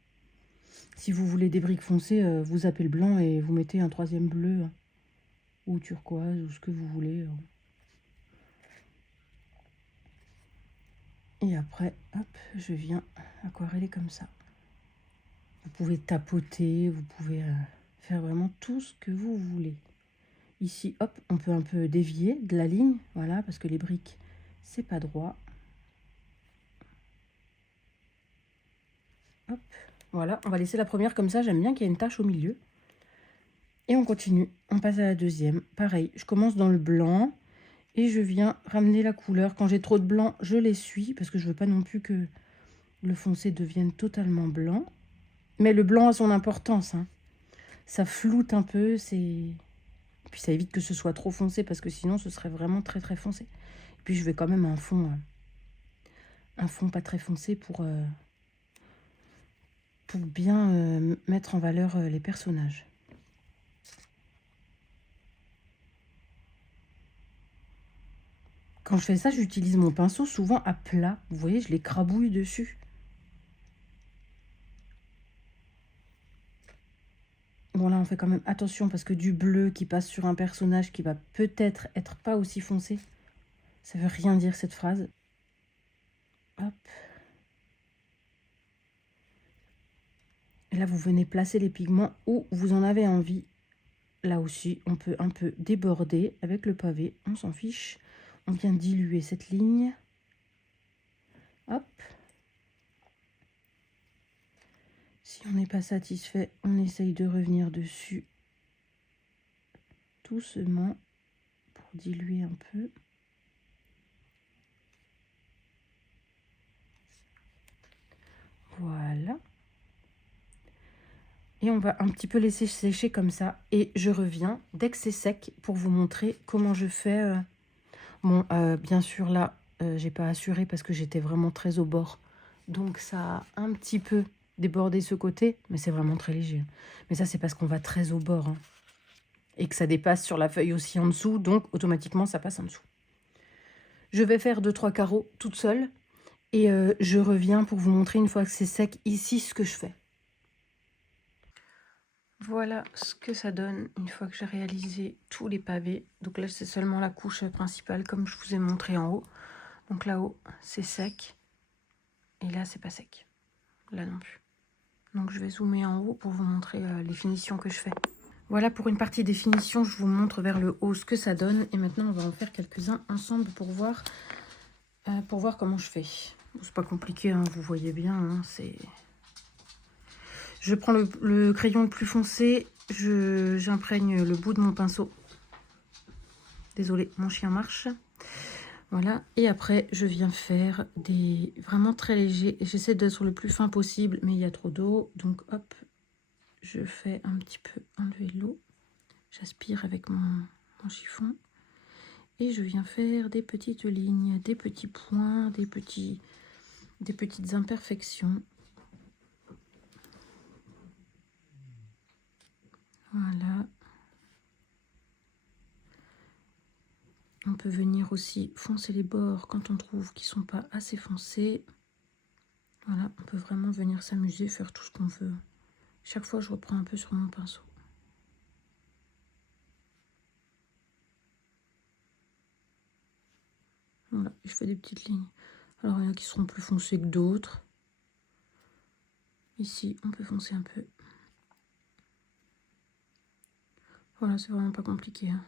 Si vous voulez des briques foncées, vous zappez le blanc et vous mettez un troisième bleu ou turquoise ou ce que vous voulez. Et après, hop, je viens aquareller comme ça. Vous pouvez tapoter, vous pouvez faire vraiment tout ce que vous voulez. Ici, hop, on peut un peu dévier de la ligne, voilà, parce que les briques, c'est pas droit. Hop, voilà, on va laisser la première comme ça, j'aime bien qu'il y ait une tache au milieu. Et on continue, on passe à la deuxième. Pareil, je commence dans le blanc et je viens ramener la couleur. Quand j'ai trop de blanc, je l'essuie parce que je veux pas non plus que le foncé devienne totalement blanc. Mais le blanc a son importance, hein. Ça floute un peu, c'est... Puis ça évite que ce soit trop foncé parce que sinon ce serait vraiment très très foncé. Et puis je vais quand même un fond pas très foncé pour bien mettre en valeur les personnages. Quand je fais ça, j'utilise mon pinceau souvent à plat. Vous voyez, je l'écrabouille dessus. Bon, là, on fait quand même attention parce que du bleu qui passe sur un personnage qui va peut-être être pas aussi foncé, ça veut rien dire cette phrase. Hop. Et là, vous venez placer les pigments où vous en avez envie. Là aussi, on peut un peu déborder avec le pavé, on s'en fiche. On vient diluer cette ligne. Hop. Si on n'est pas satisfait, on essaye de revenir dessus doucement pour diluer un peu. Voilà. Et on va un petit peu laisser sécher comme ça. Et je reviens dès que c'est sec pour vous montrer comment je fais. Bon, bien sûr, là, j'ai pas assuré parce que j'étais vraiment très au bord. Donc, ça a un petit peu débordé ce côté. Mais c'est vraiment très léger. Mais ça, c'est parce qu'on va très au bord. Hein, et que ça dépasse sur la feuille aussi en dessous. Donc, automatiquement, ça passe en dessous. Je vais faire 2-3 carreaux toute seule. Et je reviens pour vous montrer une fois que c'est sec ici ce que je fais. Voilà ce que ça donne une fois que j'ai réalisé tous les pavés. Donc là, c'est seulement la couche principale comme je vous ai montré en haut. Donc là-haut, c'est sec. Et là, c'est pas sec. Là non plus. Donc je vais zoomer en haut pour vous montrer les finitions que je fais. Voilà pour une partie des finitions. Je vous montre vers le haut ce que ça donne. Et maintenant, on va en faire quelques-uns ensemble pour voir comment je fais. Bon, c'est pas compliqué, hein, vous voyez bien. Hein, c'est... Je prends le crayon le plus foncé, j'imprègne le bout de mon pinceau Désolée, mon chien marche. Voilà, et après je viens faire des vraiment très légers. J'essaie d'être sur le plus fin possible, mais il y a trop d'eau. Donc hop, je fais un petit peu enlever l'eau. J'aspire avec mon chiffon. Et je viens faire des petites lignes, des petits points, des petites imperfections. Voilà. On peut venir aussi foncer les bords quand on trouve qu'ils ne sont pas assez foncés. Voilà, on peut vraiment venir s'amuser, faire tout ce qu'on veut. Chaque fois, je reprends un peu sur mon pinceau. Voilà, je fais des petites lignes. Alors, il y en a qui seront plus foncées que d'autres. Ici, on peut foncer un peu. Voilà, c'est vraiment pas compliqué. Hein.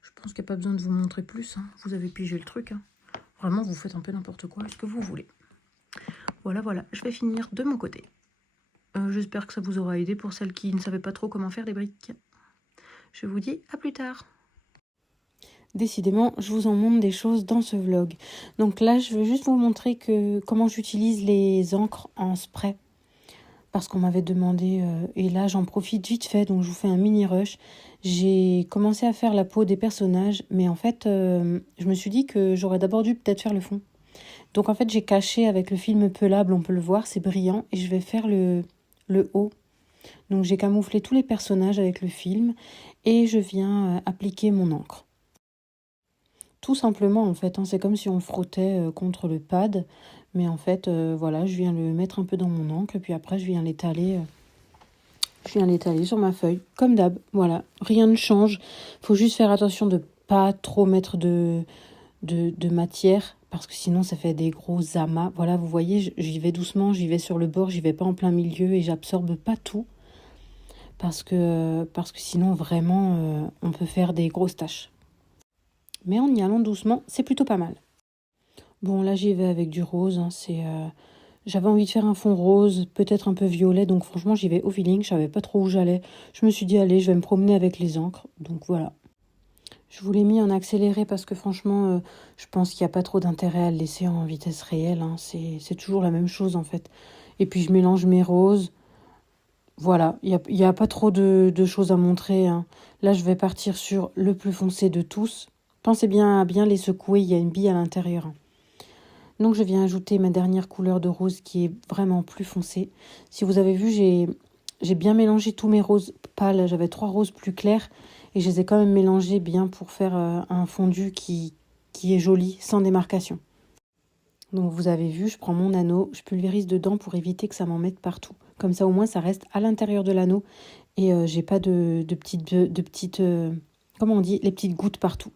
Je pense qu'il n'y a pas besoin de vous montrer plus. Hein. Vous avez pigé le truc. Hein. Vraiment, vous faites un peu n'importe quoi, ce que vous voulez. Voilà, voilà. Je vais finir de mon côté. J'espère que ça vous aura aidé pour celles qui ne savaient pas trop comment faire des briques. Je vous dis à plus tard. Décidément, je vous en montre des choses dans ce vlog. Donc là, je vais juste vous montrer comment j'utilise les encres en spray. Parce qu'on m'avait demandé, et là j'en profite vite fait, donc je vous fais un mini rush. J'ai commencé à faire la peau des personnages, mais en fait, je me suis dit que j'aurais d'abord dû peut-être faire le fond. Donc en fait, j'ai caché avec le film pelable, on peut le voir, c'est brillant, et je vais faire le haut. Donc j'ai camouflé tous les personnages avec le film, et je viens appliquer mon encre. Tout simplement, en fait, hein, c'est comme si on frottait contre le pad. Mais en fait, voilà, je viens le mettre un peu dans mon encre. Et puis après, je viens l'étaler sur ma feuille. Comme d'hab, voilà. Rien ne change. Il faut juste faire attention de pas trop mettre de matière. Parce que sinon, ça fait des gros amas. Voilà, vous voyez, j'y vais doucement. J'y vais sur le bord. J'y vais pas en plein milieu. Et j'absorbe pas tout. Parce que sinon, vraiment, on peut faire des grosses taches. Mais en y allant doucement, c'est plutôt pas mal. Bon, là, j'y vais avec du rose. Hein, j'avais envie de faire un fond rose, peut-être un peu violet. Donc, franchement, j'y vais au feeling. Je savais pas trop où j'allais. Je me suis dit, allez, je vais me promener avec les encres. Donc, voilà. Je vous l'ai mis en accéléré parce que, franchement, je pense qu'il n'y a pas trop d'intérêt à le laisser en vitesse réelle. Hein. C'est toujours la même chose, en fait. Et puis, je mélange mes roses. Voilà, il y a pas trop de choses à montrer. Hein. Là, je vais partir sur le plus foncé de tous. Pensez bien à bien les secouer, il y a une bille à l'intérieur. Donc je viens ajouter ma dernière couleur de rose qui est vraiment plus foncée. Si vous avez vu, j'ai bien mélangé tous mes roses pâles. J'avais 3 roses plus clairs et je les ai quand même mélangées bien pour faire un fondu qui est joli, sans démarcation. Donc vous avez vu, je prends mon anneau, je pulvérise dedans pour éviter que ça m'en mette partout. Comme ça au moins ça reste à l'intérieur de l'anneau et j'ai pas de petites comment on dit, les petites gouttes partout.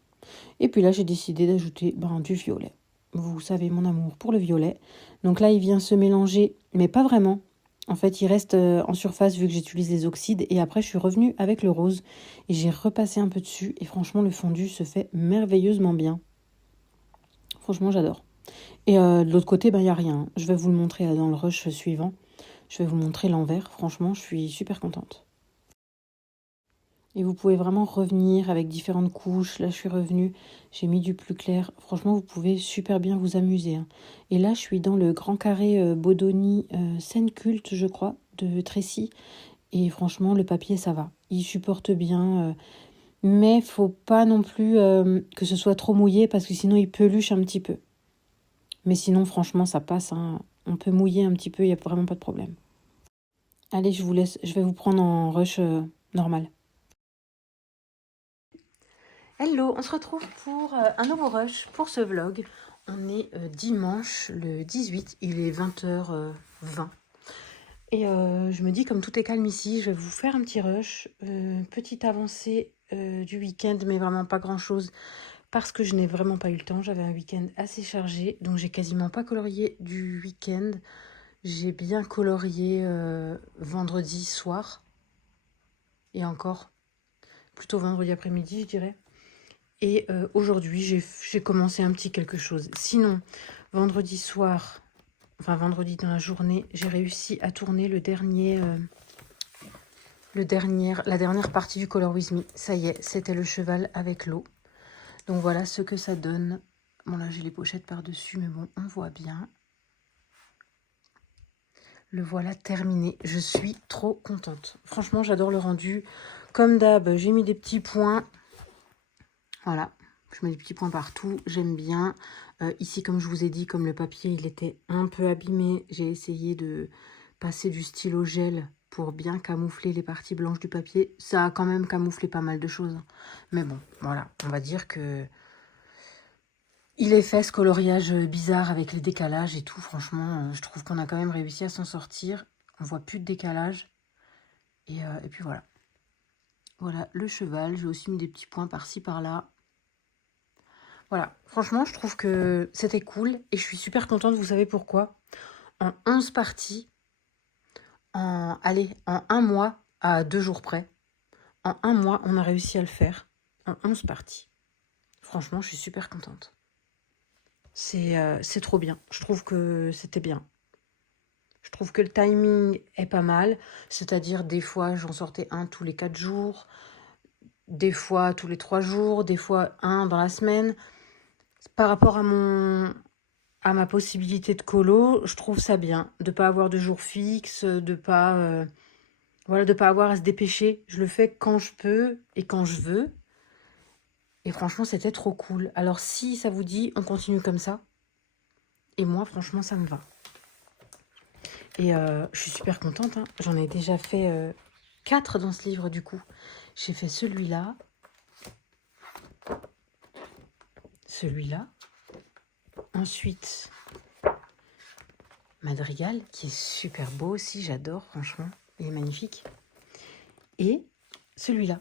Et puis là j'ai décidé d'ajouter du violet. Vous savez mon amour pour le violet. Donc là il vient se mélanger, mais pas vraiment. En fait il reste en surface vu que j'utilise les oxydes. Et après je suis revenue avec le rose et j'ai repassé un peu dessus. Et franchement le fondu se fait merveilleusement bien. Franchement j'adore. Et de l'autre côté, il n'y a rien. Je vais vous le montrer dans le rush suivant. Je vais vous montrer l'envers. Franchement, je suis super contente. Et vous pouvez vraiment revenir avec différentes couches. Là, je suis revenue. J'ai mis du plus clair. Franchement, vous pouvez super bien vous amuser. Hein. Et là, je suis dans le grand carré Bodoni scène culte, je crois, de Tracy. Et franchement, le papier, ça va. Il supporte bien. Mais faut pas non plus que ce soit trop mouillé parce que sinon, il peluche un petit peu. Mais sinon, franchement, ça passe. Hein. On peut mouiller un petit peu, il n'y a vraiment pas de problème. Allez, je vous laisse. Je vais vous prendre en rush normal. Hello, on se retrouve pour un nouveau rush pour ce vlog. On est dimanche le 18, il est 20h20. Et je me dis, comme tout est calme ici, je vais vous faire un petit rush. Petite avancée du week-end, mais vraiment pas grand-chose. Parce que je n'ai vraiment pas eu le temps, j'avais un week-end assez chargé, donc j'ai quasiment pas colorié du week-end. J'ai bien colorié vendredi soir, et encore, plutôt vendredi après-midi je dirais. Et aujourd'hui j'ai commencé un petit quelque chose. Sinon, vendredi soir, enfin vendredi dans la journée, j'ai réussi à tourner la dernière partie du Color With Me. Ça y est, c'était le cheval avec l'eau. Donc voilà ce que ça donne. Bon là j'ai les pochettes par-dessus, mais bon, on voit bien. Le voilà terminé. Je suis trop contente. Franchement, j'adore le rendu. Comme d'hab, j'ai mis des petits points. Voilà, je mets des petits points partout. J'aime bien. Ici, comme je vous ai dit, comme le papier, il était un peu abîmé, j'ai essayé de passer du stylo gel pour bien camoufler les parties blanches du papier. Ça a quand même camouflé pas mal de choses. Mais bon, voilà, on va dire que il est fait ce coloriage bizarre avec les décalages et tout. Franchement, je trouve qu'on a quand même réussi à s'en sortir. On voit plus de décalage. Et puis voilà. Voilà le cheval. J'ai aussi mis des petits points par-ci, par-là. Voilà. Franchement, je trouve que c'était cool. Et je suis super contente. Vous savez pourquoi? En 11 parties, en un mois à 2 jours près, en un mois, on a réussi à le faire. En 11 parties. Franchement, je suis super contente. C'est trop bien. Je trouve que c'était bien. Je trouve que le timing est pas mal. C'est-à-dire, des fois, j'en sortais un tous les 4 jours. Des fois, tous les 3 jours. Des fois, un dans la semaine. Par rapport à ma possibilité de colo, je trouve ça bien. De pas avoir de jour fixe. Voilà, de pas avoir à se dépêcher. Je le fais quand je peux et quand je veux. Et franchement, c'était trop cool. Alors, si ça vous dit, on continue comme ça. Et moi, franchement, ça me va. Et je suis super contente. Hein. J'en ai déjà fait 4 dans ce livre, du coup. J'ai fait celui-là. Celui-là. Ensuite, Madrigal, qui est super beau aussi. J'adore, franchement. Il est magnifique. Et celui-là.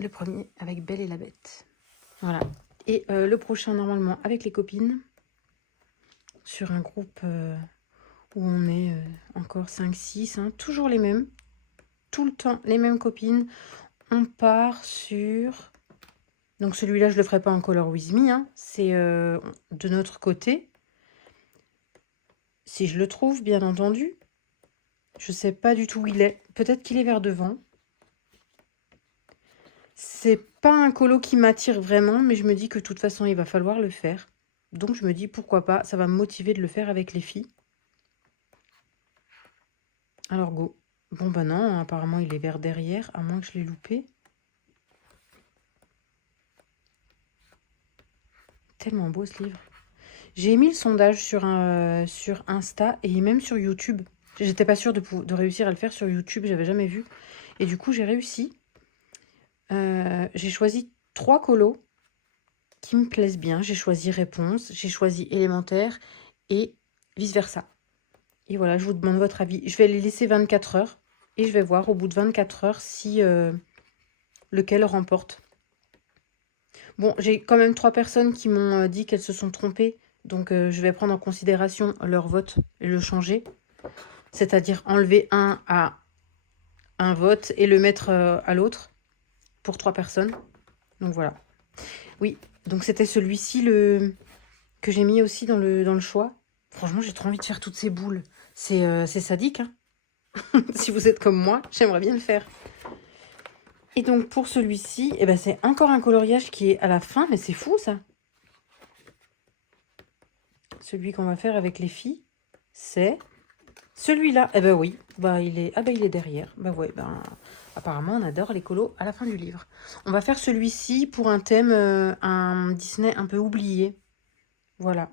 Le premier avec Belle et la Bête. Voilà. Et le prochain, normalement, avec les copines. Sur un groupe où on est encore 5-6. Hein, toujours les mêmes. Tout le temps, les mêmes copines. On part sur... Donc celui-là, je ne le ferai pas en Color With Me. Hein. C'est de notre côté. Si je le trouve, bien entendu. Je ne sais pas du tout où il est. Peut-être qu'il est vers devant. C'est pas un colo qui m'attire vraiment, mais je me dis que de toute façon, il va falloir le faire. Donc je me dis, pourquoi pas, ça va me motiver de le faire avec les filles. Alors go. Bon bah non, apparemment il est vers derrière, à moins que je l'ai loupé. Tellement beau ce livre. J'ai mis le sondage sur Insta et même sur YouTube. J'étais pas sûre de réussir à le faire sur YouTube, j'avais jamais vu. Et du coup, j'ai réussi. J'ai choisi 3 colos qui me plaisent bien. J'ai choisi Réponse, j'ai choisi Élémentaire et vice-versa. Et voilà, je vous demande votre avis. Je vais les laisser 24 heures et je vais voir au bout de 24 heures si lequel remporte. Bon, j'ai quand même 3 personnes qui m'ont dit qu'elles se sont trompées. Donc, je vais prendre en considération leur vote et le changer. C'est-à-dire enlever un à un vote et le mettre à l'autre pour 3 personnes. Donc, voilà. Oui, donc c'était celui-ci que j'ai mis aussi dans le choix. Franchement, j'ai trop envie de faire toutes ces boules. C'est sadique, hein. Si vous êtes comme moi, j'aimerais bien le faire. Et donc, pour celui-ci, eh ben, c'est encore un coloriage qui est à la fin, mais c'est fou, ça. Celui qu'on va faire avec les filles, c'est celui-là. Eh ben oui, bah il est derrière. Bah ouais, ben apparemment on adore les colos à la fin du livre. On va faire celui-ci pour un thème, un Disney un peu oublié. Voilà.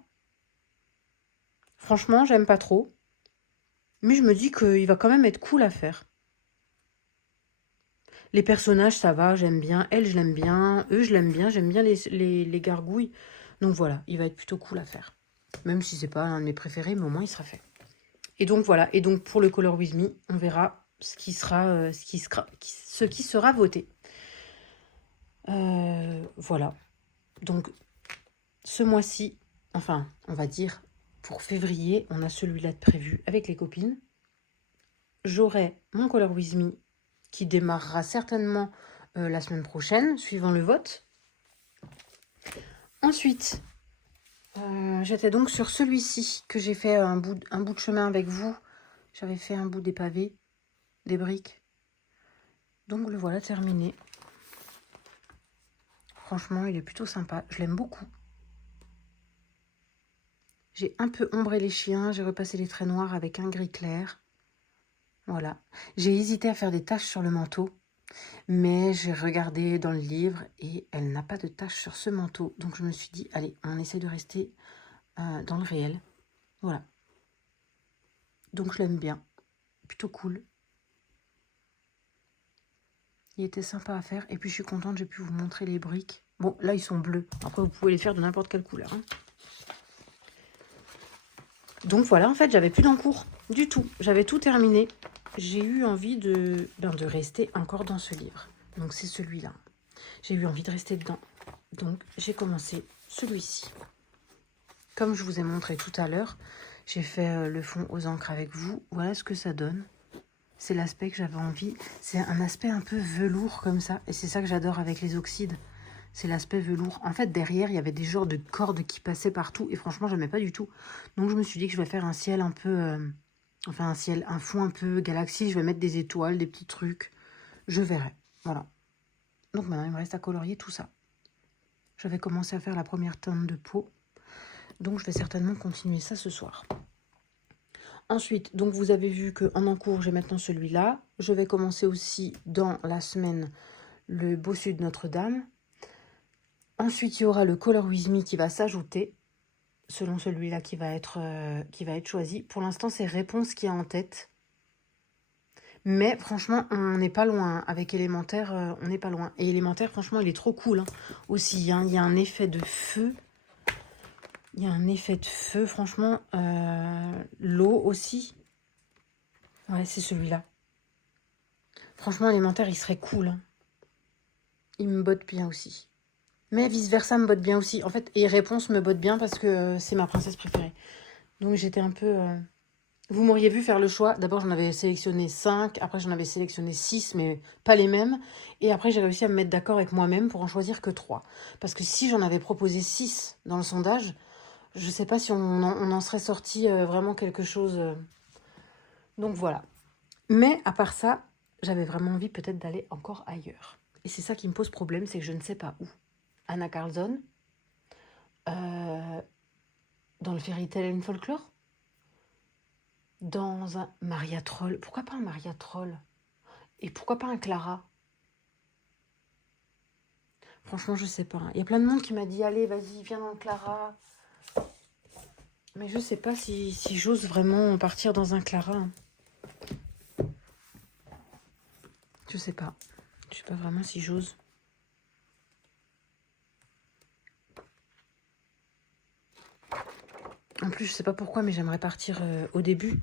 Franchement, j'aime pas trop. Mais je me dis qu'il va quand même être cool à faire. Les personnages, ça va, j'aime bien. Elle, je l'aime bien. Eux, je l'aime bien. J'aime bien les gargouilles. Donc voilà, il va être plutôt cool à faire. Même si c'est pas un de mes préférés, mais au moins il sera fait. Et donc voilà, et donc pour le Color With Me, on verra ce qui sera voté. Voilà. Donc ce mois-ci, enfin, on va dire pour février, on a celui-là de prévu avec les copines. J'aurai mon Color With Me qui démarrera certainement la semaine prochaine, suivant le vote. Ensuite, j'étais donc sur celui-ci que j'ai fait un bout de chemin avec vous. J'avais fait un bout des pavés, des briques. Donc le voilà terminé. Franchement, il est plutôt sympa. Je l'aime beaucoup. J'ai un peu ombré les chiens. J'ai repassé les traits noirs avec un gris clair. Voilà. J'ai hésité à faire des taches sur le manteau. Mais j'ai regardé dans le livre et elle n'a pas de taches sur ce manteau. Donc je me suis dit, allez, on essaie de rester dans le réel. Voilà. Donc je l'aime bien. Plutôt cool. Il était sympa à faire. Et puis je suis contente, j'ai pu vous montrer les briques. Bon, là ils sont bleus. Après vous pouvez les faire de n'importe quelle couleur. Hein. Donc voilà, en fait, j'avais plus d'encours du tout. J'avais tout terminé. J'ai eu envie de rester encore dans ce livre. Donc c'est celui-là. J'ai eu envie de rester dedans. Donc j'ai commencé celui-ci. Comme je vous ai montré tout à l'heure, j'ai fait le fond aux encres avec vous. Voilà ce que ça donne. C'est l'aspect que j'avais envie. C'est un aspect un peu velours comme ça. Et c'est ça que j'adore avec les oxydes. C'est l'aspect velours. En fait, derrière, il y avait des genres de cordes qui passaient partout. Et franchement, j'aimais pas du tout. Donc, je me suis dit que je vais faire un ciel un peu... enfin, un fond un peu galaxie. Je vais mettre des étoiles, des petits trucs. Je verrai. Voilà. Donc, maintenant, il me reste à colorier tout ça. J'avais commencé à faire la première teinte de peau. Donc, je vais certainement continuer ça ce soir. Ensuite, donc vous avez vu qu'en encours, j'ai maintenant celui-là. Je vais commencer aussi dans la semaine le Bossu de Notre-Dame. Ensuite, il y aura le Color With Me qui va s'ajouter, selon celui-là qui va être choisi. Pour l'instant, c'est Réponse qui est en tête. Mais franchement, on n'est pas loin. Avec Élémentaire, on n'est pas loin. Et Élémentaire, franchement, il est trop cool hein, aussi. Hein. Il y a un effet de feu. Il y a un effet de feu, franchement. L'eau aussi. Ouais, c'est celui-là. Franchement, Élémentaire, il serait cool. Hein. Il me botte bien aussi. Mais vice-versa me botte bien aussi. En fait, et Réponse me botte bien parce que c'est ma princesse préférée. Donc j'étais un peu... Vous m'auriez vu faire le choix. D'abord, j'en avais sélectionné 5. Après, j'en avais sélectionné 6, mais pas les mêmes. Et après, j'ai réussi à me mettre d'accord avec moi-même pour en choisir que 3. Parce que si j'en avais proposé 6 dans le sondage, je ne sais pas si on en serait sorti vraiment quelque chose. Donc voilà. Mais à part ça, j'avais vraiment envie peut-être d'aller encore ailleurs. Et c'est ça qui me pose problème, c'est que je ne sais pas où. Anna Carlson, dans le Fairy Tale and Folklore, dans un Maria Troll. Pourquoi pas un Maria Troll? Et pourquoi pas un Clara? Franchement, je sais pas. Il y a plein de monde qui m'a dit, allez, vas-y, viens dans le Clara. Mais je sais pas si j'ose vraiment partir dans un Clara. Je sais pas. Je sais pas vraiment si j'ose. En plus, je sais pas pourquoi, mais j'aimerais partir au début.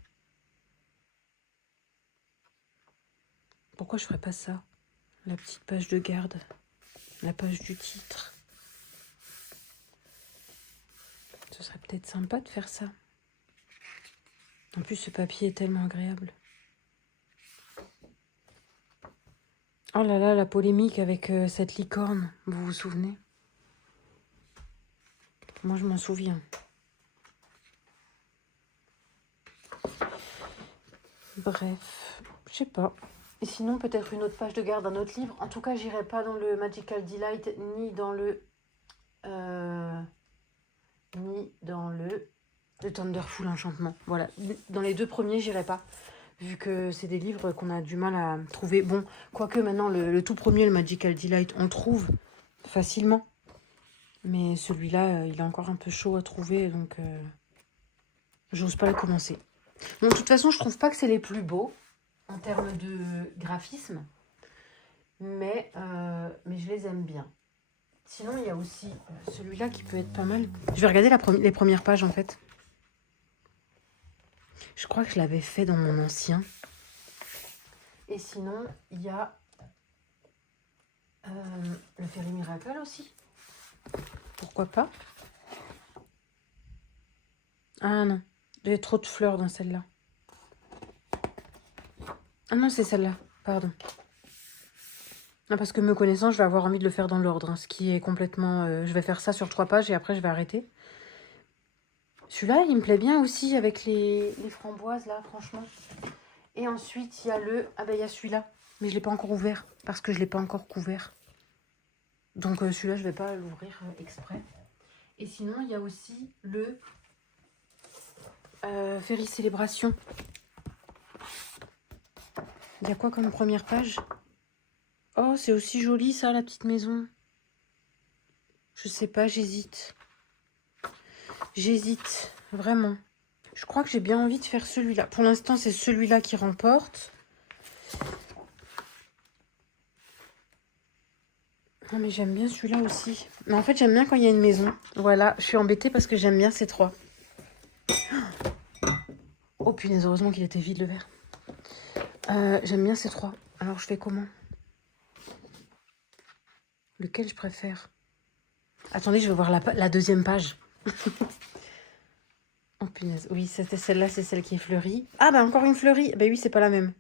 Pourquoi je ferais pas ça? La petite page de garde. La page du titre. Ce serait peut-être sympa de faire ça. En plus, ce papier est tellement agréable. Oh là là, la polémique avec cette licorne, vous vous souvenez? Moi, je m'en souviens. Bref, je sais pas. Et sinon, peut-être une autre page de garde d'un autre livre. En tout cas, j'irai pas dans le Magical Delight, ni dans le Thunderful Enchantement. Voilà, dans les 2 premiers, j'irai pas. Vu que c'est des livres qu'on a du mal à trouver. Bon, quoique maintenant, le tout premier, le Magical Delight, on le trouve facilement. Mais celui-là, il est encore un peu chaud à trouver, donc j'ose pas le commencer. Bon, de toute façon, je trouve pas que c'est les plus beaux en termes de graphisme, mais je les aime bien. Sinon, il y a aussi celui-là qui peut être pas mal. Je vais regarder les premières pages, en fait. Je crois que je l'avais fait dans mon ancien. Et sinon, il y a le Fairy Miracle aussi. Pourquoi pas? Ah non, il y a trop de fleurs dans celle-là. Ah non, c'est celle-là, pardon. Non, parce que me connaissant, je vais avoir envie de le faire dans l'ordre. Hein, ce qui est complètement... je vais faire ça sur 3 pages et après, je vais arrêter. Celui-là, il me plaît bien aussi avec les framboises, là, franchement. Et ensuite, il y a le... Ah ben, il y a celui-là. Mais je ne l'ai pas encore ouvert parce que je ne l'ai pas encore couvert. Donc celui-là, je vais pas l'ouvrir exprès. Et sinon, il y a aussi le Fairy Célébration. Il y a quoi comme première page? Oh, c'est aussi joli ça, la petite maison. Je sais pas, j'hésite. J'hésite, vraiment. Je crois que j'ai bien envie de faire celui-là. Pour l'instant, c'est celui-là qui remporte. Non, mais j'aime bien celui-là aussi. Mais en fait, j'aime bien quand il y a une maison. Voilà, je suis embêtée parce que j'aime bien ces trois. Oh punaise, heureusement qu'il était vide le verre. J'aime bien ces trois. Alors, je fais comment? Lequel je préfère? Attendez, je vais voir la deuxième page. Oh punaise, oui, c'était celle-là, c'est celle qui est fleurie. Ah bah encore une fleurie. Bah oui, c'est pas la même.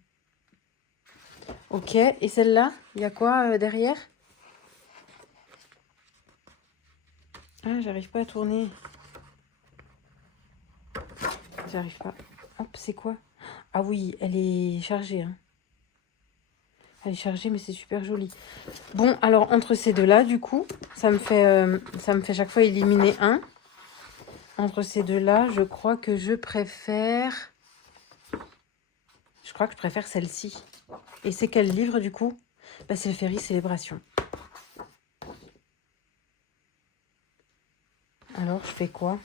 Ok, et celle-là, il y a quoi derrière? Ah, j'arrive pas à tourner. J'arrive pas. Hop, c'est quoi? Ah oui, elle est chargée. Hein. Elle est chargée, mais c'est super joli. Bon, alors entre ces deux-là, du coup, ça me fait chaque fois éliminer un. Entre ces deux-là, je crois que je préfère... Je crois que je préfère celle-ci. Et c'est quel livre, du coup? Bah, c'est le Fairy Célébration. Alors, je fais quoi?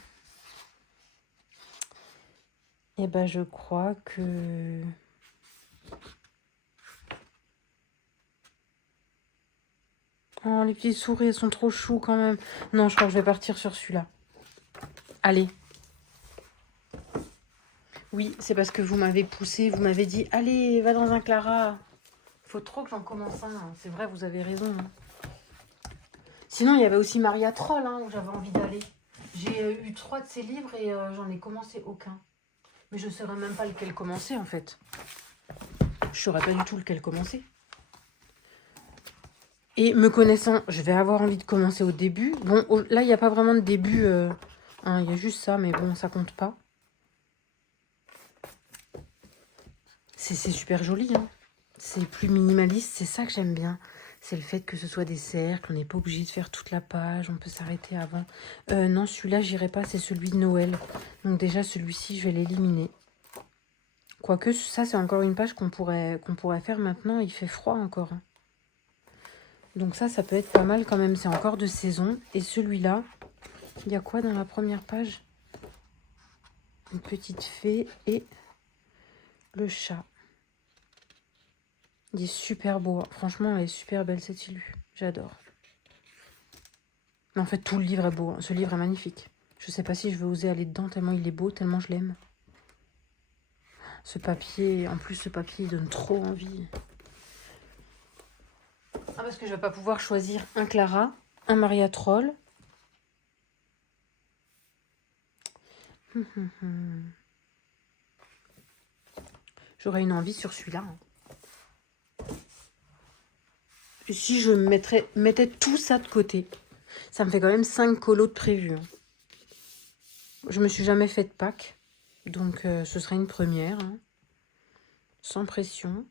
Eh ben, je crois que... Oh, les petites souris, elles sont trop choues quand même. Non, je crois que je vais partir sur celui-là. Allez. Oui, c'est parce que vous m'avez poussé, vous m'avez dit, allez, va dans un Clara. Faut trop que j'en commence un. Hein. C'est vrai, vous avez raison. Hein. Sinon, il y avait aussi Maria Troll, hein, où j'avais envie d'aller. J'ai eu 3 de ses livres et j'en ai commencé aucun. Mais je ne saurais même pas lequel commencer, en fait. Je saurais pas du tout lequel commencer. Et me connaissant, je vais avoir envie de commencer au début. Bon, là, il n'y a pas vraiment de début. Hein, il y a juste ça, mais bon, ça compte pas. C'est super joli. Hein. C'est plus minimaliste, c'est ça que j'aime bien. C'est le fait que ce soit des cercles, on n'est pas obligé de faire toute la page, on peut s'arrêter avant. Non, celui-là, j'irai pas, c'est celui de Noël. Donc déjà, celui-ci, je vais l'éliminer. Quoique, ça, c'est encore une page qu'on pourrait faire maintenant. Il fait froid encore. Hein. Donc ça peut être pas mal quand même. C'est encore de saison. Et celui-là, il y a quoi dans la première page? Une petite fée et le chat. Il est super beau. Franchement, elle est super belle cette illu. J'adore. En fait, tout le livre est beau. Hein. Ce livre est magnifique. Je sais pas si je vais oser aller dedans tellement il est beau, tellement je l'aime. Ce papier, en plus, ce papier il donne trop envie. Ah, parce que je vais pas pouvoir choisir un Clara, un Maria Troll. J'aurais une envie sur celui-là. Hein. Et si je mettais tout ça de côté, ça me fait quand même 5 colos de prévu. Hein. Je me suis jamais fait de Pâques, donc ce serait une première. Hein. Sans pression.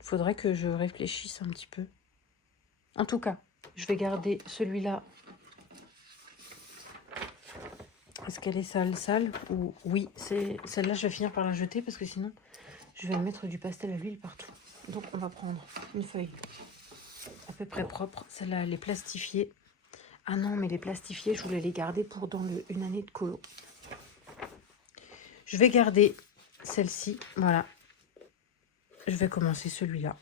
Faudrait que je réfléchisse un petit peu. En tout cas, je vais garder celui-là. Est-ce qu'elle est sale ou oui, c'est celle-là, je vais finir par la jeter parce que sinon, je vais mettre du pastel à l'huile partout. Donc, on va prendre une feuille à peu près propre. Celle-là, elle est plastifiée. Ah non, mais les plastifiés, je voulais les garder pour dans une année de colo. Je vais garder celle-ci. Voilà. Je vais commencer celui-là.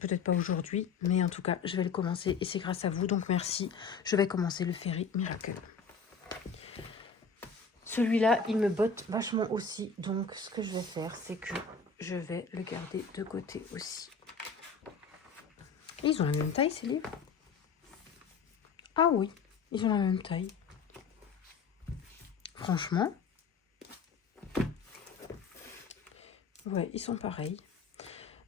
Peut-être pas aujourd'hui, mais en tout cas, je vais le commencer. Et c'est grâce à vous, donc merci. Je vais commencer le Fairy Miracle. Celui-là, il me botte vachement aussi. Donc, ce que je vais faire, c'est que je vais le garder de côté aussi. Et ils ont la même taille, ces livres? Ah oui, ils ont la même taille. Franchement. Ouais, ils sont pareils.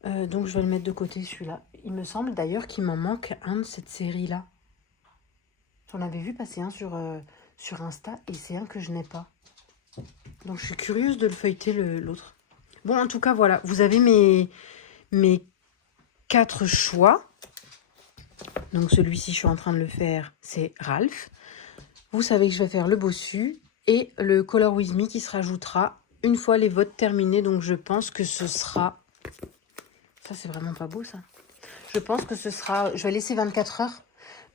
Donc, je vais le mettre de côté, celui-là. Il me semble d'ailleurs qu'il m'en manque un de cette série-là. J'en avais vu passer un sur Insta et c'est un que je n'ai pas. Donc, je suis curieuse de le feuilleter, l'autre. Bon, en tout cas, voilà. Vous avez mes 4 choix. Donc celui-ci, je suis en train de le faire, c'est Ralph. Vous savez que je vais faire le bossu et le Color With Me qui se rajoutera une fois les votes terminés. Donc je pense que ce sera... Ça, c'est vraiment pas beau, ça. Je pense que ce sera... Je vais laisser 24 heures.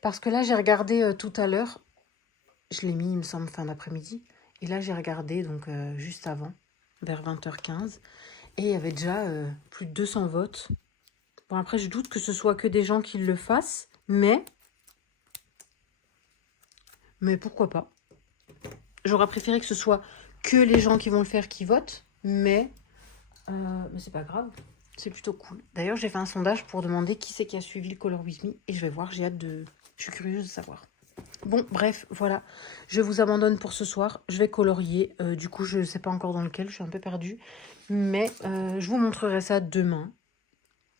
Parce que là, j'ai regardé tout à l'heure. Je l'ai mis, il me semble, fin d'après-midi. Et là, j'ai regardé, donc juste avant, vers 20h15. Et il y avait déjà plus de 200 votes. Bon, après, je doute que ce soit que des gens qui le fassent. Mais pourquoi pas. J'aurais préféré que ce soit que les gens qui vont le faire qui votent. Mais c'est pas grave. C'est plutôt cool. D'ailleurs, j'ai fait un sondage pour demander qui c'est qui a suivi le Color With Me. Et je vais voir, j'ai hâte de... Je suis curieuse de savoir. Bon, bref, voilà. Je vous abandonne pour ce soir. Je vais colorier. Du coup, je ne sais pas encore dans lequel. Je suis un peu perdue. Mais je vous montrerai ça demain.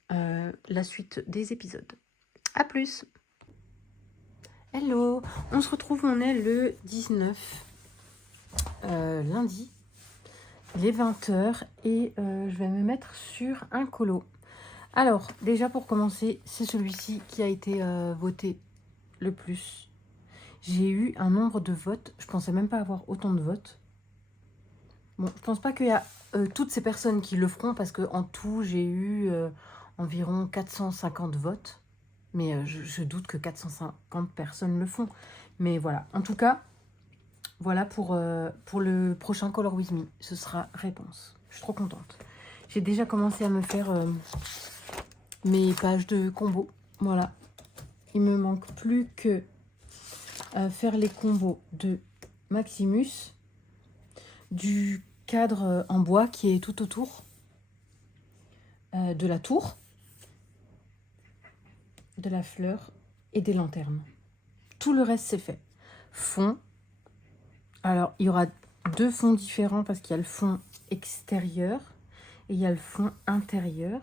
La suite des épisodes. A plus. Hello. On se retrouve, on est le 19. Lundi. Il est 20h. Et je vais me mettre sur un colo. Alors, déjà pour commencer, c'est celui-ci qui a été voté le plus. J'ai eu un nombre de votes. Je pensais même pas avoir autant de votes. Bon, je pense pas qu'il y a toutes ces personnes qui le feront parce qu'en tout, j'ai eu environ 450 votes. Mais je doute que 450 personnes le font. Mais voilà. En tout cas, voilà pour le prochain Color With Me. Ce sera réponse. Je suis trop contente. J'ai déjà commencé à me faire mes pages de combo. Voilà. Il me manque plus que faire les combos de Maximus, du cadre en bois qui est tout autour, de la tour, de la fleur et des lanternes. Tout le reste c'est fait. Fond. Alors il y aura 2 fonds différents parce qu'il y a le fond extérieur et il y a le fond intérieur.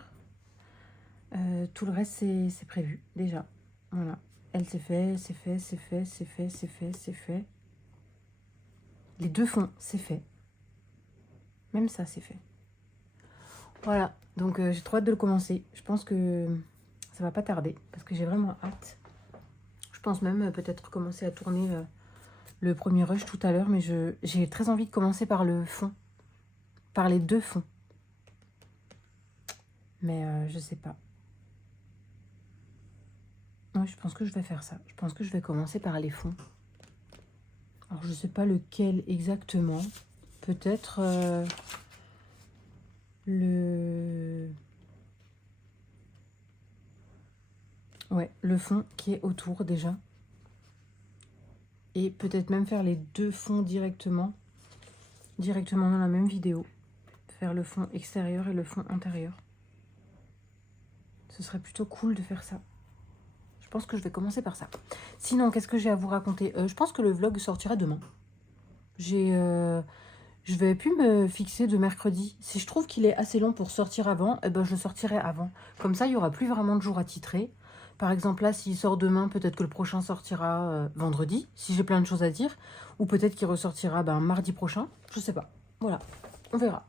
Tout le reste c'est prévu déjà. Voilà. Elle c'est fait, c'est fait, c'est fait, c'est fait, c'est fait, c'est fait. Les 2 fonds c'est fait. Même ça c'est fait. Voilà, donc j'ai trop hâte de le commencer. Je pense que ça va pas tarder parce que j'ai vraiment hâte. Je pense même peut-être commencer à tourner le premier rush tout à l'heure, mais j'ai très envie de commencer par le fond, par les 2 fonds. Mais je sais pas. Ouais, je pense que je vais faire ça. Je pense que je vais commencer par les fonds. Alors je sais pas lequel exactement. Peut-être le fond qui est autour déjà. Et peut-être même faire les 2 fonds directement dans la même vidéo. Faire le fond extérieur et le fond intérieur. Ce serait plutôt cool de faire ça. Je pense que je vais commencer par ça. Sinon, qu'est-ce que j'ai à vous raconter? Je pense que le vlog sortira demain. Je vais plus me fixer de mercredi. Si je trouve qu'il est assez long pour sortir avant, eh ben je le sortirai avant. Comme ça, il n'y aura plus vraiment de jours à titrer. Par exemple, là, s'il sort demain, peut-être que le prochain sortira vendredi, si j'ai plein de choses à dire. Ou peut-être qu'il ressortira mardi prochain. Je sais pas. Voilà, on verra.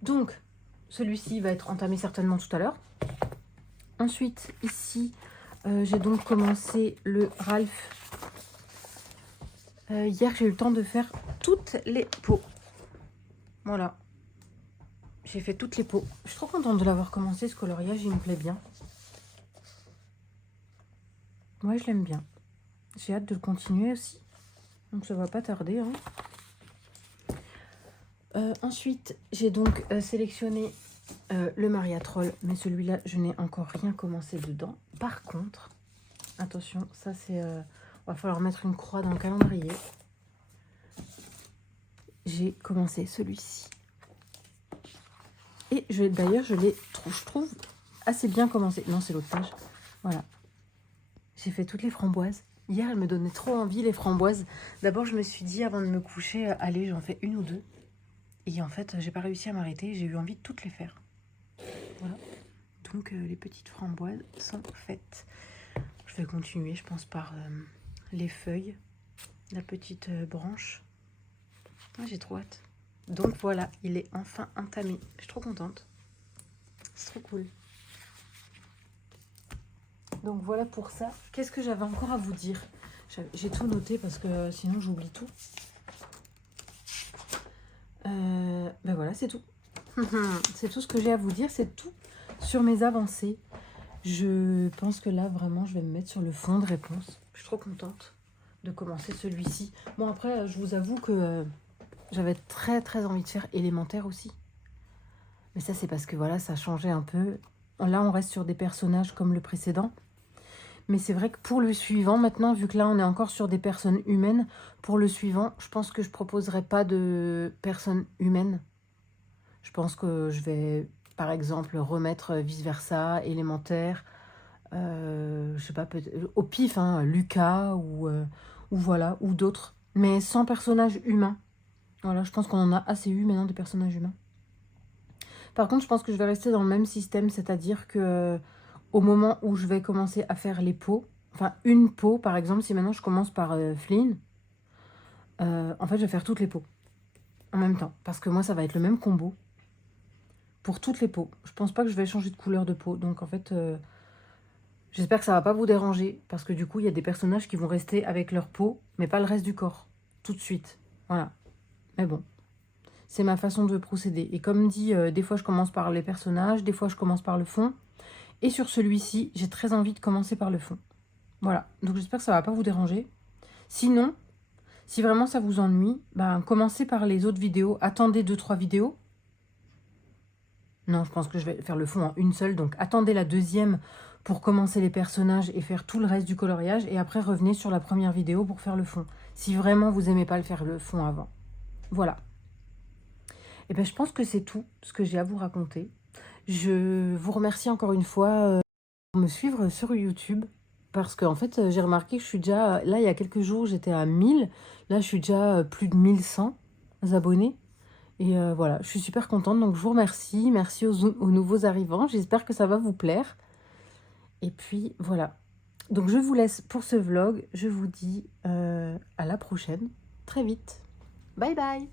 Donc, celui-ci va être entamé certainement tout à l'heure. Ensuite, ici, j'ai donc commencé le Ralph. Hier, j'ai eu le temps de faire toutes les peaux. Voilà. J'ai fait toutes les peaux. Je suis trop contente de l'avoir commencé, ce coloriage, il me plaît bien. Ouais, je l'aime bien. J'ai hâte de le continuer aussi. Donc ça va pas tarder. Hein. Ensuite, j'ai donc sélectionné le Maria Troll. Mais celui-là, je n'ai encore rien commencé dedans. Par contre, attention, ça c'est... va falloir mettre une croix dans le calendrier. J'ai commencé celui-ci. Et d'ailleurs, je trouve assez bien commencé. Non, c'est l'autre page. Voilà. J'ai fait toutes les framboises. Hier, elles me donnaient trop envie, les framboises. D'abord, je me suis dit, avant de me coucher, allez, j'en fais 1 ou 2. Et en fait, j'ai pas réussi à m'arrêter. J'ai eu envie de toutes les faire. Voilà. Donc, les petites framboises sont faites. Je vais continuer, je pense, par les feuilles. La petite branche. Ah, j'ai trop hâte. Donc, voilà, il est enfin entamé. Je suis trop contente. C'est trop cool. Donc voilà pour ça. Qu'est-ce que j'avais encore à vous dire? J'ai tout noté parce que sinon j'oublie tout. Ben voilà, c'est tout. C'est tout ce que j'ai à vous dire, c'est tout sur mes avancées. Je pense que là, vraiment, je vais me mettre sur le fond de réponse. Je suis trop contente de commencer celui-ci. Bon, après, je vous avoue que j'avais très très envie de faire élémentaire aussi. Mais ça, c'est parce que voilà, ça a changé un peu. Là, on reste sur des personnages comme le précédent. Mais c'est vrai que pour le suivant, maintenant, vu que là, on est encore sur des personnes humaines, pour le suivant, je pense que je proposerai pas de personnes humaines. Je pense que je vais, par exemple, remettre vice-versa, élémentaire, je sais pas, peut-être au pif, hein, Lucas ou voilà, ou d'autres. Mais sans personnages humains. Voilà, je pense qu'on en a assez eu maintenant des personnages humains. Par contre, je pense que je vais rester dans le même système, c'est-à-dire que au moment où je vais commencer à faire les peaux, enfin une peau, par exemple, si maintenant je commence par Flynn, en fait, je vais faire toutes les peaux en même temps. Parce que moi, ça va être le même combo pour toutes les peaux. Je pense pas que je vais changer de couleur de peau. Donc, en fait, j'espère que ça va pas vous déranger. Parce que du coup, il y a des personnages qui vont rester avec leur peau, mais pas le reste du corps. Tout de suite. Voilà. Mais bon. C'est ma façon de procéder. Et comme dit, des fois, je commence par les personnages. Des fois, je commence par le fond. Et sur celui-ci, j'ai très envie de commencer par le fond. Voilà. Donc, j'espère que ça va pas vous déranger. Sinon, si vraiment ça vous ennuie, ben, commencez par les autres vidéos. Attendez 2-3 vidéos. Non, je pense que je vais faire le fond en une seule. Donc, attendez la deuxième pour commencer les personnages et faire tout le reste du coloriage. Et après, revenez sur la première vidéo pour faire le fond. Si vraiment vous n'aimez pas le faire le fond avant. Voilà. Et bien, je pense que c'est tout ce que j'ai à vous raconter. Je vous remercie encore une fois pour me suivre sur YouTube. Parce qu'en fait, j'ai remarqué que je suis déjà... Là, il y a quelques jours, j'étais à 1000. Là, je suis déjà plus de 1100 abonnés. Et voilà, je suis super contente. Donc, je vous remercie. Merci aux nouveaux arrivants. J'espère que ça va vous plaire. Et puis, voilà. Donc, je vous laisse pour ce vlog. Je vous dis à la prochaine. Très vite. Bye bye.